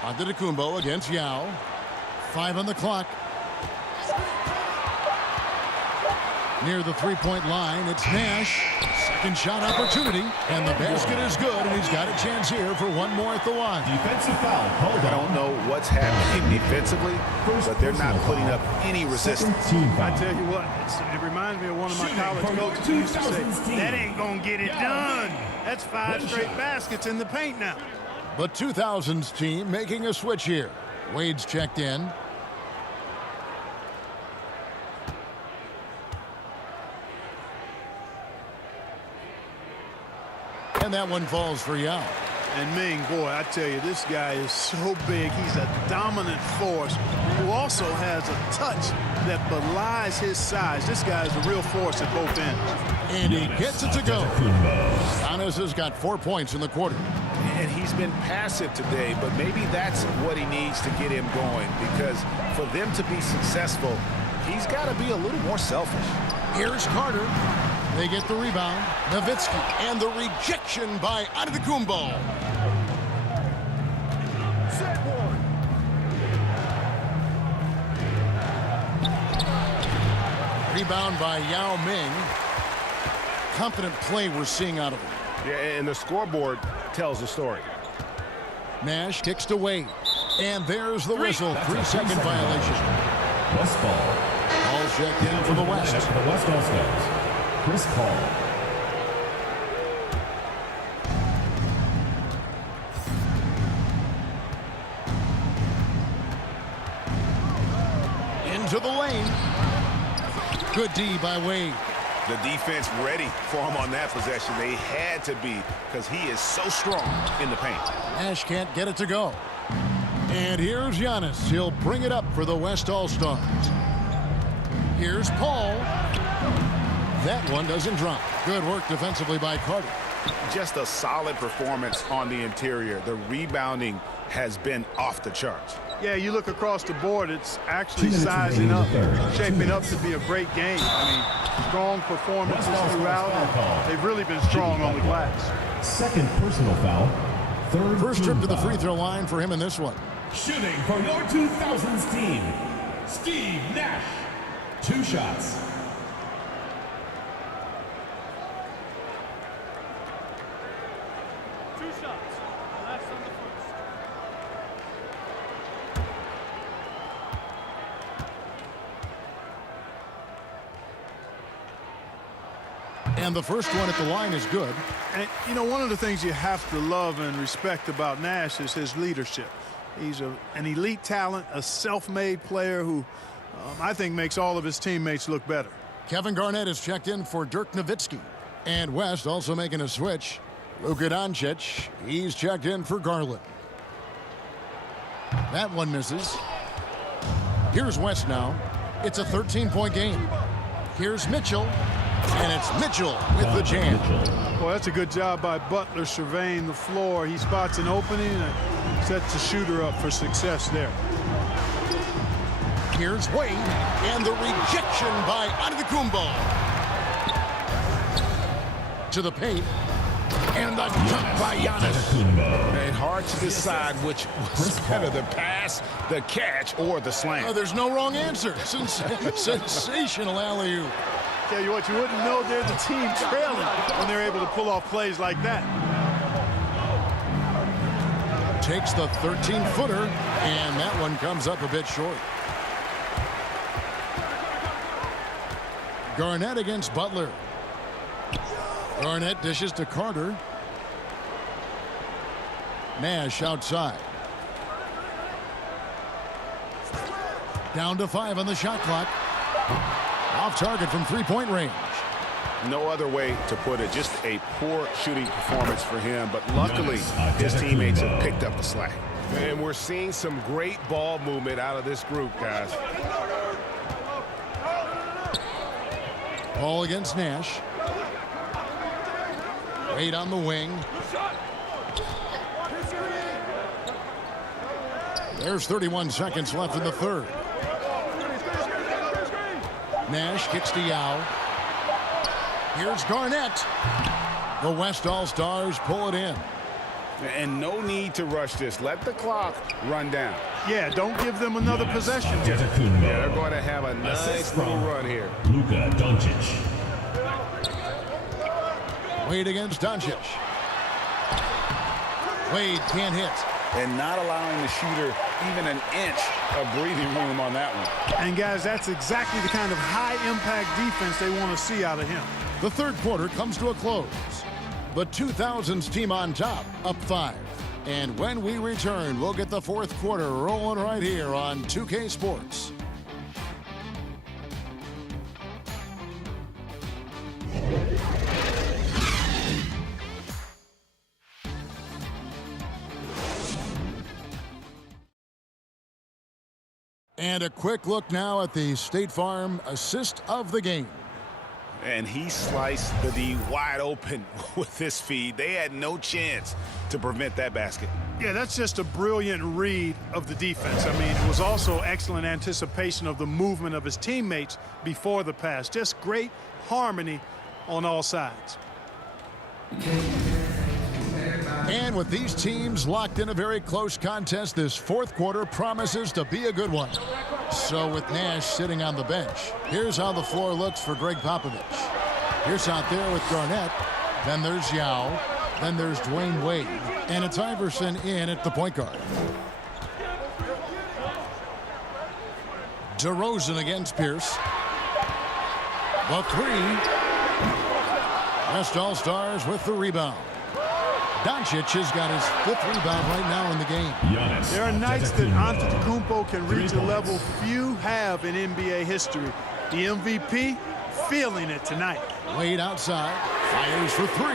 Antetokounmpo against Yao. 5 on the clock. Near the three-point line, it's Nash. Second shot opportunity, and the basket is good, and he's got a chance here for one more at the line. Defensive foul. I don't know what's happening defensively, but they're not putting up any resistance. I tell you what, it reminds me of one of my college coaches who used to say, that ain't going to get it done. That's 5 straight baskets in the paint now. The 2000s team making a switch here. Wade's checked in. And that one falls for Yao. And Ming, boy, I tell you, this guy is so big. He's a dominant force who also has a touch that belies his size. This guy is a real force at both ends. And he gets it to go. Giannis has got 4 points in the quarter. And he's been passive today, but maybe that's what he needs to get him going, because for them to be successful, he's got to be a little more selfish. Here's Carter. They get the rebound. Nowitzki, and the rejection by Antetokounmpo. Rebound by Yao Ming. Confident play we're seeing out of him. Yeah, and the scoreboard tells the story. Nash kicks to Wade. And there's the whistle. 3-second violation. West ball. All checked in for the West. For the West All-Stars, Chris Paul. Into the lane. Good D by Wade. The defense ready for him on that possession. They had to be because he is so strong in the paint. Nash can't get it to go. And here's Giannis. He'll bring it up for the West All-Stars. Here's Paul. That one doesn't drop. Good work defensively by Carter. Just a solid performance on the interior. The rebounding has been off the charts. Yeah, you look across the board, it's actually sizing up, shaping up to be a great game. I mean, strong performances throughout. They've really been strong on the glass. Second personal foul. Third First trip to the foul. free throw line for him in this one. Shooting for your 2000s team, Steve Nash. 2 shots. And the first one at the line is good. And, you know, one of the things you have to love and respect about Nash is his leadership. He's an elite talent, a self-made player who I think makes all of his teammates look better. Kevin Garnett is checked in for Dirk Nowitzki. And West also making a switch. Luka Doncic, he's checked in for Garland. That one misses. Here's West now. It's a 13-point game. Here's Mitchell. And it's Mitchell with the jam. Well, that's a good job by Butler surveying the floor. He spots an opening and sets the shooter up for success there. Here's Wade, and the rejection by Antetokounmpo. To the paint, and the dunk by Giannis. And hard to decide which was better, the pass, the catch, or the slam. Oh, there's no wrong answer. Sensational alley-oop. Tell you what, you wouldn't know they're the team trailing when they're able to pull off plays like that. Takes the 13-footer, and that one comes up a bit short. Garnett against Butler. Garnett dishes to Carter. Nash outside. Down to 5 on the shot clock. Off target from 3-point range. No other way to put it. Just a poor shooting performance for him. But luckily, his teammates have picked up the slack. And we're seeing some great ball movement out of this group, guys. Ball against Nash. Wade on the wing. There's 31 seconds left in the third. Nash kicks to Yao. Here's Garnett. The West All-Stars pull it in. And no need to rush this. Let the clock run down. Yeah, don't give them another possession here. Yeah, they're going to have a nice little run here. Luka Doncic. Wade against Doncic. Wade can't hit. And not allowing the shooter even an inch of breathing room on that one. And, guys, that's exactly the kind of high-impact defense they want to see out of him. The third quarter comes to a close. The 2000s team on top, up 5. And when we return, we'll get the fourth quarter rolling right here on 2K Sports. And a quick look now at the State Farm assist of the game. And he sliced the D wide open with this feed. They had no chance to prevent that basket. Yeah, that's just a brilliant read of the defense. I mean, it was also excellent anticipation of the movement of his teammates before the pass. Just great harmony on all sides. And with these teams locked in a very close contest, this fourth quarter promises to be a good one. So with Nash sitting on the bench, here's how the floor looks for Greg Popovich. Here's out there with Garnett. Then there's Yao. Then there's Dwayne Wade. And it's Iverson in at the point guard. DeRozan against Pierce. The three. West All-Stars with the rebound. Doncic has got his 5th rebound right now in the game. There are nights that Antetokounmpo can reach a level few have in NBA history. The MVP feeling it tonight. Wade outside, fires for 3.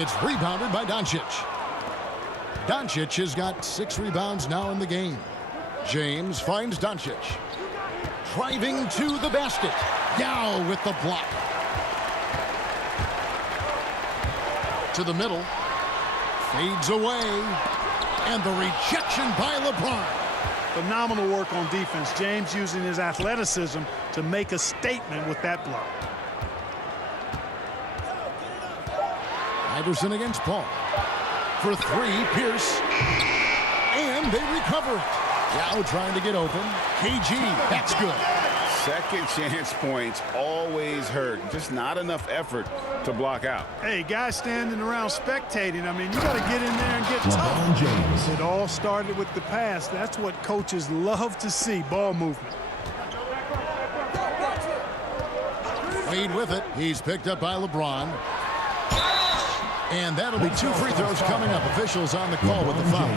It's rebounded by Doncic. Doncic has got 6 rebounds now in the game. James finds Doncic. Driving to the basket. Yao with the block. To the middle, fades away, and the rejection by LeBron. Phenomenal work on defense. James using his athleticism to make a statement with that block. Iverson against Paul. For 3, Pierce. And they recover it. Yao trying to get open. KG, that's good. Second chance points always hurt. Just not enough effort to block out. Hey, guys standing around spectating. I mean, you got to get in there and get tough. James. It all started with the pass. That's what coaches love to see, ball movement. Wade with it. He's picked up by LeBron. And that'll be 2 free throws coming up. Officials on the call with the foul.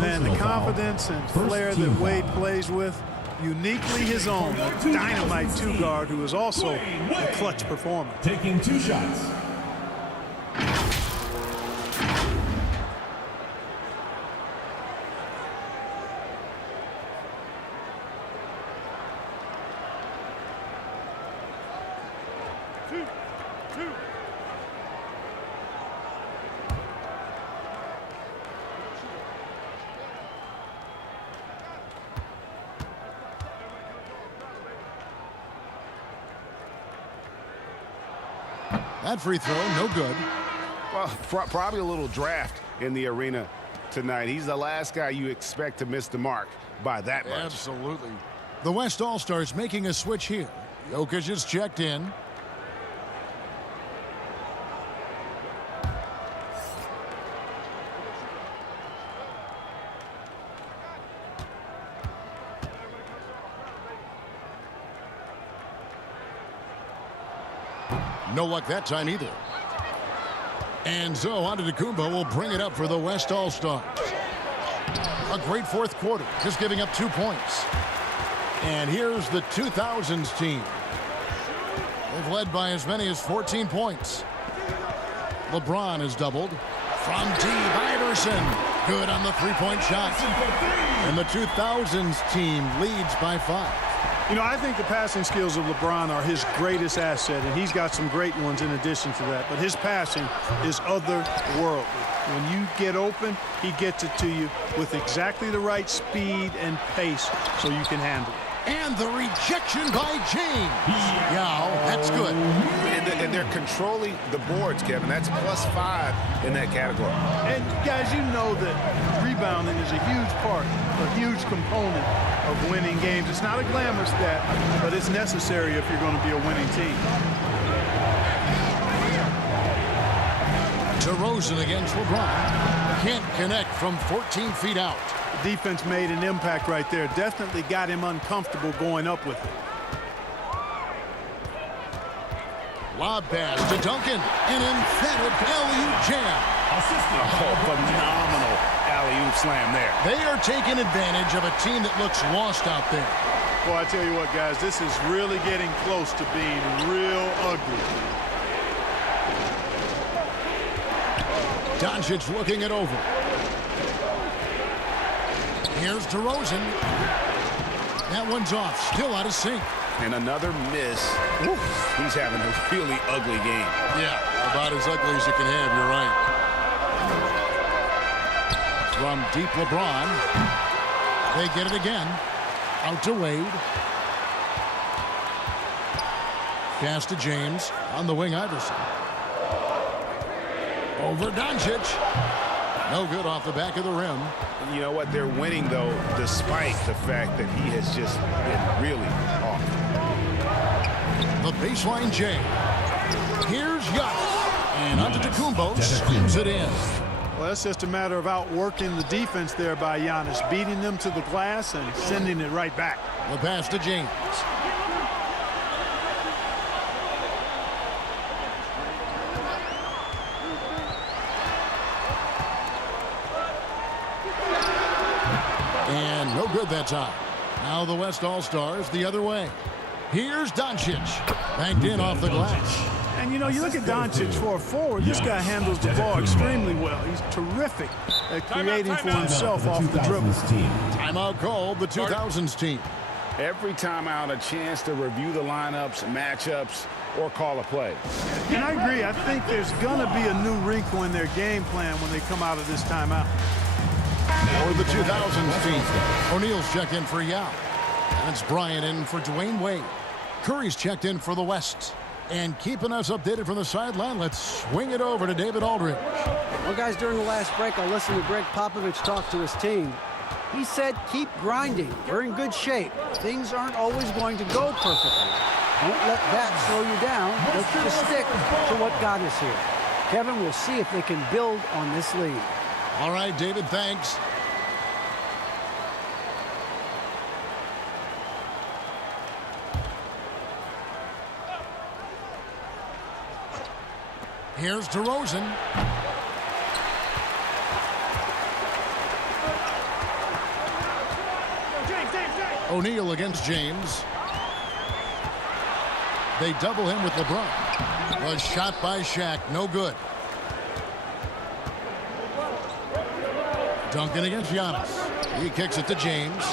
Man, the confidence and flair that Wade plays with, uniquely his own. A dynamite 2-guard who is also a clutch performer. Taking 2 shots. That free throw, no good. Well, probably a little draft in the arena tonight. He's the last guy you expect to miss the mark by that much. Absolutely. The West All-Stars making a switch here. Jokic is checked in. No luck that time either. And so Antetokounmpo will bring it up for the West All-Stars. A great fourth quarter, just giving up 2 points. And here's the 2000s team. They've led by as many as 14 points. LeBron is doubled. From deep, Iverson. Good on the 3-point shot. And the 2000s team leads by 5. You know, I think the passing skills of LeBron are his greatest asset, and he's got some great ones in addition to that. But his passing is otherworldly. When you get open, he gets it to you with exactly the right speed and pace so you can handle it. And the rejection by James. Yao, that's good. And they're controlling the boards, Kevin. That's +5 in that category. And, guys, you know that rebounding is a huge part, a huge component of winning games. It's not a glamour stat, but it's necessary if you're going to be a winning team. DeRozan against LeBron. Can't connect from 14 feet out. The defense made an impact right there. Definitely got him uncomfortable going up with it. Lob pass to Duncan. An emphatic alley-oop jam. Oh, phenomenal alley-oop slam there. They are taking advantage of a team that looks lost out there. Well, I tell you what, guys, this is really getting close to being real ugly. Doncic looking it over. Here's DeRozan. That one's off. Still out of sync. And another miss. Oof. He's having a really ugly game. Yeah, about as ugly as you can have. You're right. From deep LeBron. They get it again. Out to Wade. Pass to James. On the wing, Iverson. Over Doncic. No good off the back of the rim. You know what? They're winning, though, despite the fact that he has just been really off. The baseline J. Here's Giannis. And Antetokounmpo slams it in. Well, it's just a matter of outworking the defense there by Giannis, beating them to the glass and sending it right back. The pass to James. And no good that time. Now the West All-Stars the other way. Here's Doncic. Banked in off the glass. And, you know, you look at Doncic for a forward, this guy handles the ball extremely well. He's terrific at creating for himself off the dribble. Timeout called the 2000s team. Every timeout, a chance to review the lineups, matchups, or call a play. And I agree. I think there's going to be a new wrinkle in their game plan when they come out of this timeout. For the 2000s team, O'Neal's checked in for Yao. And it's Bryant in for Dwayne Wade. Curry's checked in for the West. And keeping us updated from the sideline, let's swing it over to David Aldridge. Well, guys, during the last break, I listened to Greg Popovich talk to his team. He said, keep grinding. You're in good shape. Things aren't always going to go perfectly. Don't let that slow you down. Let's just stick to what got us here. Kevin, we'll see if they can build on this lead. All right, David, thanks. Here's DeRozan. O'Neal against James. They double him with LeBron. Was shot by Shaq, no good. Duncan against Giannis. He kicks it to James.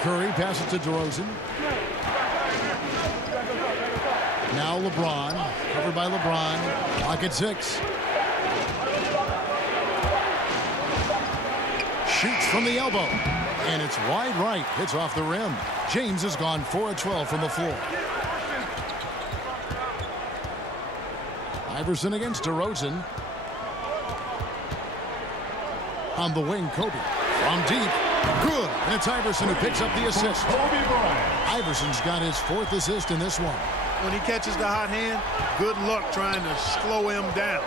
Curry passes to DeRozan. Now LeBron, covered by LeBron. Clock at 6. Shoots from the elbow. And it's wide right. Hits off the rim. James has gone 4 of 12 from the floor. Iverson against DeRozan. On the wing, Kobe. From deep. Good. And it's Iverson who picks up the assist. Iverson's got his 4th assist in this one. When he catches the hot hand, good luck trying to slow him down.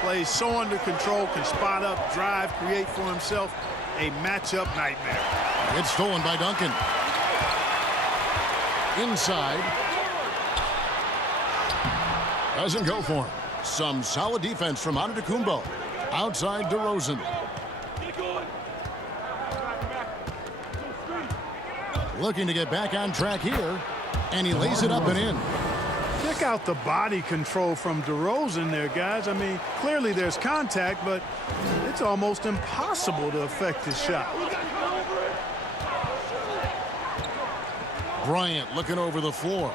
Plays so under control, can spot up, drive, create for himself. A matchup nightmare. It's stolen by Duncan. Inside. Doesn't go for him. Some solid defense from Antetokounmpo. Outside DeRozan. Looking to get back on track here. And he lays it up and in. Check out the body control from DeRozan there, guys. I mean, clearly there's contact, but it's almost impossible to affect his shot. Bryant looking over the floor.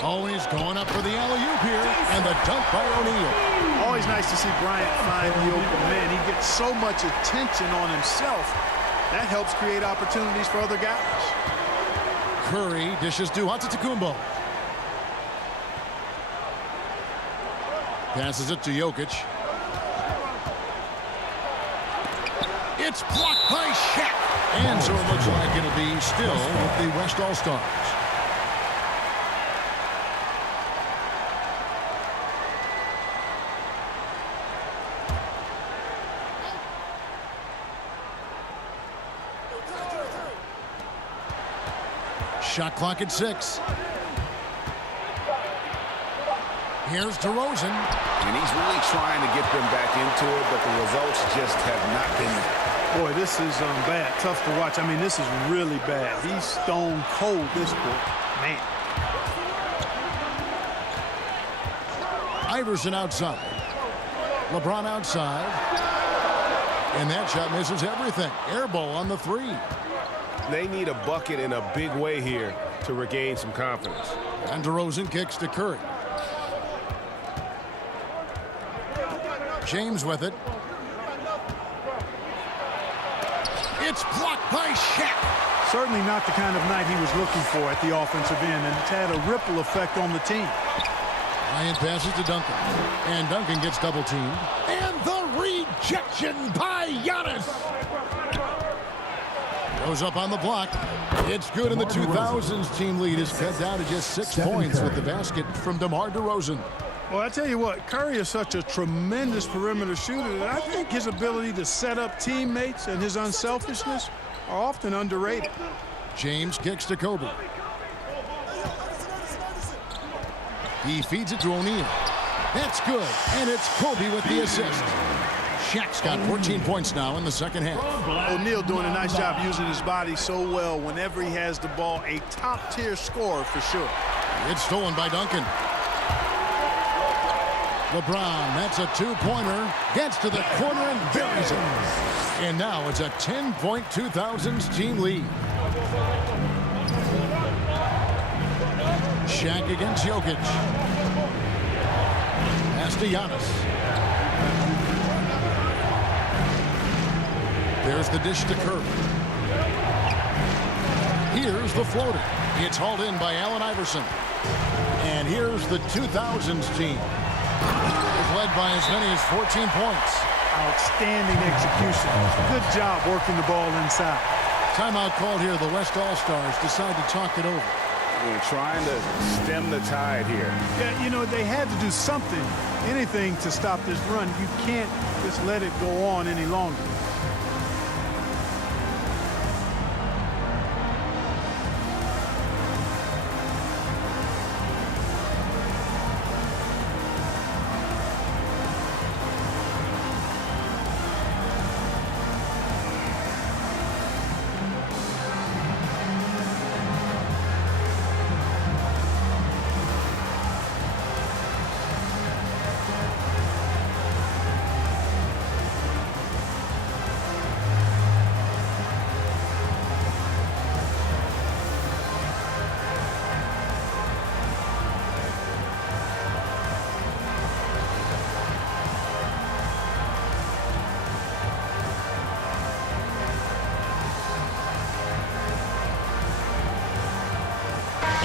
Always going up for the alley-oop here, and the dunk by O'Neal. Always nice to see Bryant find the open man. He gets so much attention on himself. That helps create opportunities for other guys. Curry dishes to Antetokounmpo. Passes it to Jokic. It's blocked by Shaq. And so it looks like it'll be still with the West All-Stars. Shot clock at 6. Here's DeRozan. And he's really trying to get them back into it, but the results just have not been there. Boy, this is bad. Tough to watch. I mean, this is really bad. He's stone cold this quarter. Man. Iverson outside. LeBron outside. And that shot misses everything. Air ball on the 3. They need a bucket in a big way here to regain some confidence. And DeRozan kicks to Curry. James with it. It's blocked by Shaq. Certainly not the kind of night he was looking for at the offensive end, and it's had a ripple effect on the team. Ryan passes to Duncan, and Duncan gets double-teamed. And the rejection by Giannis. Goes up on the block. It's good, and the 2000s team lead is cut down to just 6 points with the basket from DeMar DeRozan. Well, I tell you what, Curry is such a tremendous perimeter shooter that I think his ability to set up teammates and his unselfishness are often underrated. James kicks to Kobe. He feeds it to O'Neal. That's good, and it's Kobe with the assist. Shaq's got 14 points now in the second half. O'Neal doing a nice job using his body so well whenever he has the ball. A top-tier scorer for sure. It's stolen by Duncan. LeBron, that's a two-pointer. Gets to the corner and buries it. And now it's a 10-point 2000s team lead. Shaq against Jokic. Pass to Giannis. There's the dish to Curry. Here's the floater. It's hauled in by Allen Iverson. And here's the 2000s team. It's led by as many as 14 points. Outstanding execution. Good job working the ball inside. Timeout called here. The West All-Stars decide to talk it over. We're trying to stem the tide here. Yeah, you know, they had to do something, anything to stop this run. You can't just let it go on any longer.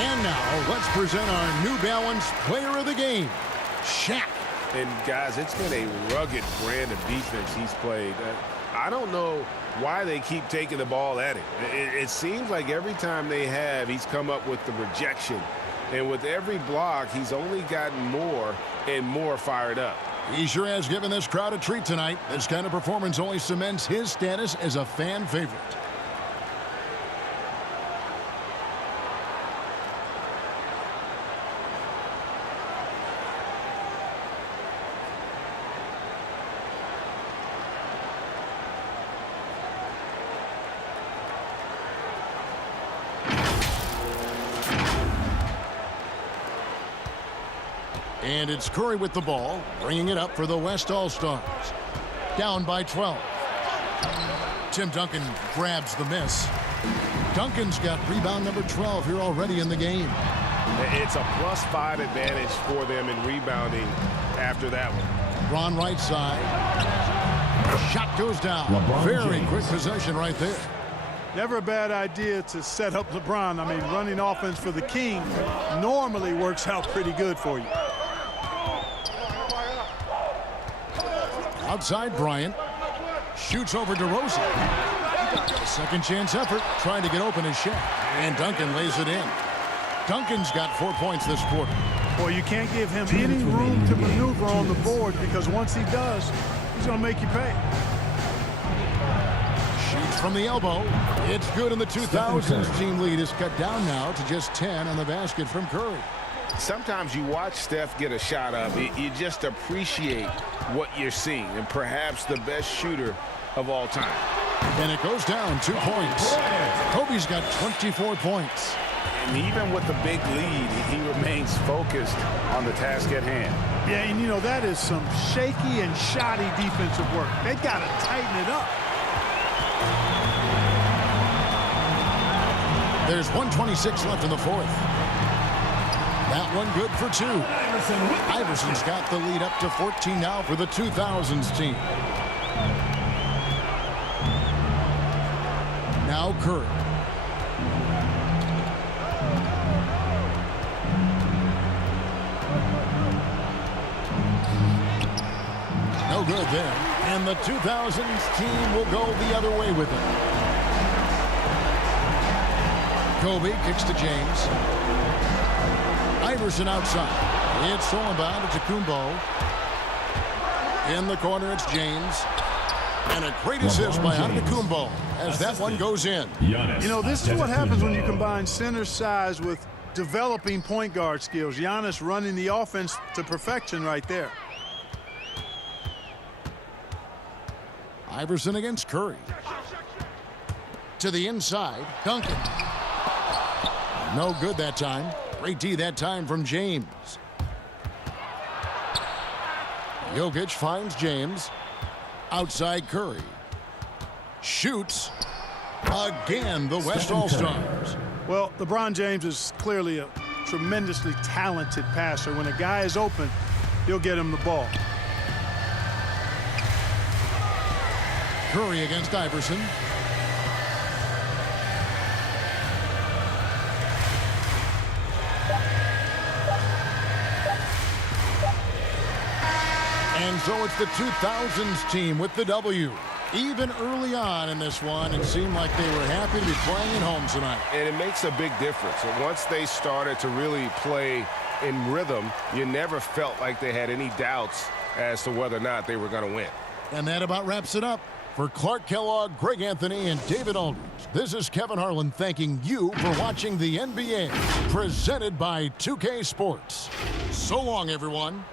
And now, let's present our New Balance Player of the Game, Shaq. And, guys, it's been a rugged brand of defense he's played. I don't know why they keep taking the ball at him. It seems like every time they have, he's come up with the rejection. And with every block, he's only gotten more and more fired up. He sure has given this crowd a treat tonight. This kind of performance only cements his status as a fan favorite. And it's Curry with the ball, bringing it up for the West All-Stars. Down by 12. Tim Duncan grabs the miss. Duncan's got rebound number 12 here already in the game. It's a +5 advantage for them in rebounding after that one. LeBron right side. Shot goes down. Very quick possession right there. Never a bad idea to set up LeBron. I mean, running offense for the King normally works out pretty good for you. Outside Bryant. Shoots over DeRozan. Second chance effort. Trying to get open is Shaq. And Duncan lays it in. Duncan's got 4 points this quarter. Boy, you can't give him any room to maneuver on the board, because once he does, he's going to make you pay. Shoots from the elbow. It's good, and the 2000s team lead is cut down now to just 10 on the basket from Curry. Sometimes you watch Steph get a shot up. You just appreciate what you're seeing, and perhaps the best shooter of all time. And it goes down 2 points. Kobe's got 24 points. And even with the big lead, he remains focused on the task at hand. Yeah, and you know, that is some shaky and shoddy defensive work. They got to tighten it up. There's 1:26 left in the fourth. That one good for 2. Iverson's got the lead up to 14 now for the 2000s team. Now Curry. good there. And the 2000s team will go the other way with it. Kobe kicks to James. Iverson outside. It's stolen by Antetokounmpo. In the corner, it's James. And a great assist by Antetokounmpo as that one goes in. You know, this is what happens when you combine center size with developing point guard skills. Giannis running the offense to perfection right there. Iverson against Curry. To the inside, Duncan. No good that time. Great D that time from James. Jokic finds James. Outside Curry. Shoots. Again, the West All-Stars. Well, LeBron James is clearly a tremendously talented passer. When a guy is open, he'll get him the ball. Curry against Iverson. And so it's the 2000s team with the W. Even early on in this one, it seemed like they were happy to be playing at home tonight. And it makes a big difference. And once they started to really play in rhythm, you never felt like they had any doubts as to whether or not they were going to win. And that about wraps it up. For Clark Kellogg, Greg Anthony, and David Aldridge, this is Kevin Harlan thanking you for watching the NBA, presented by 2K Sports. So long, everyone.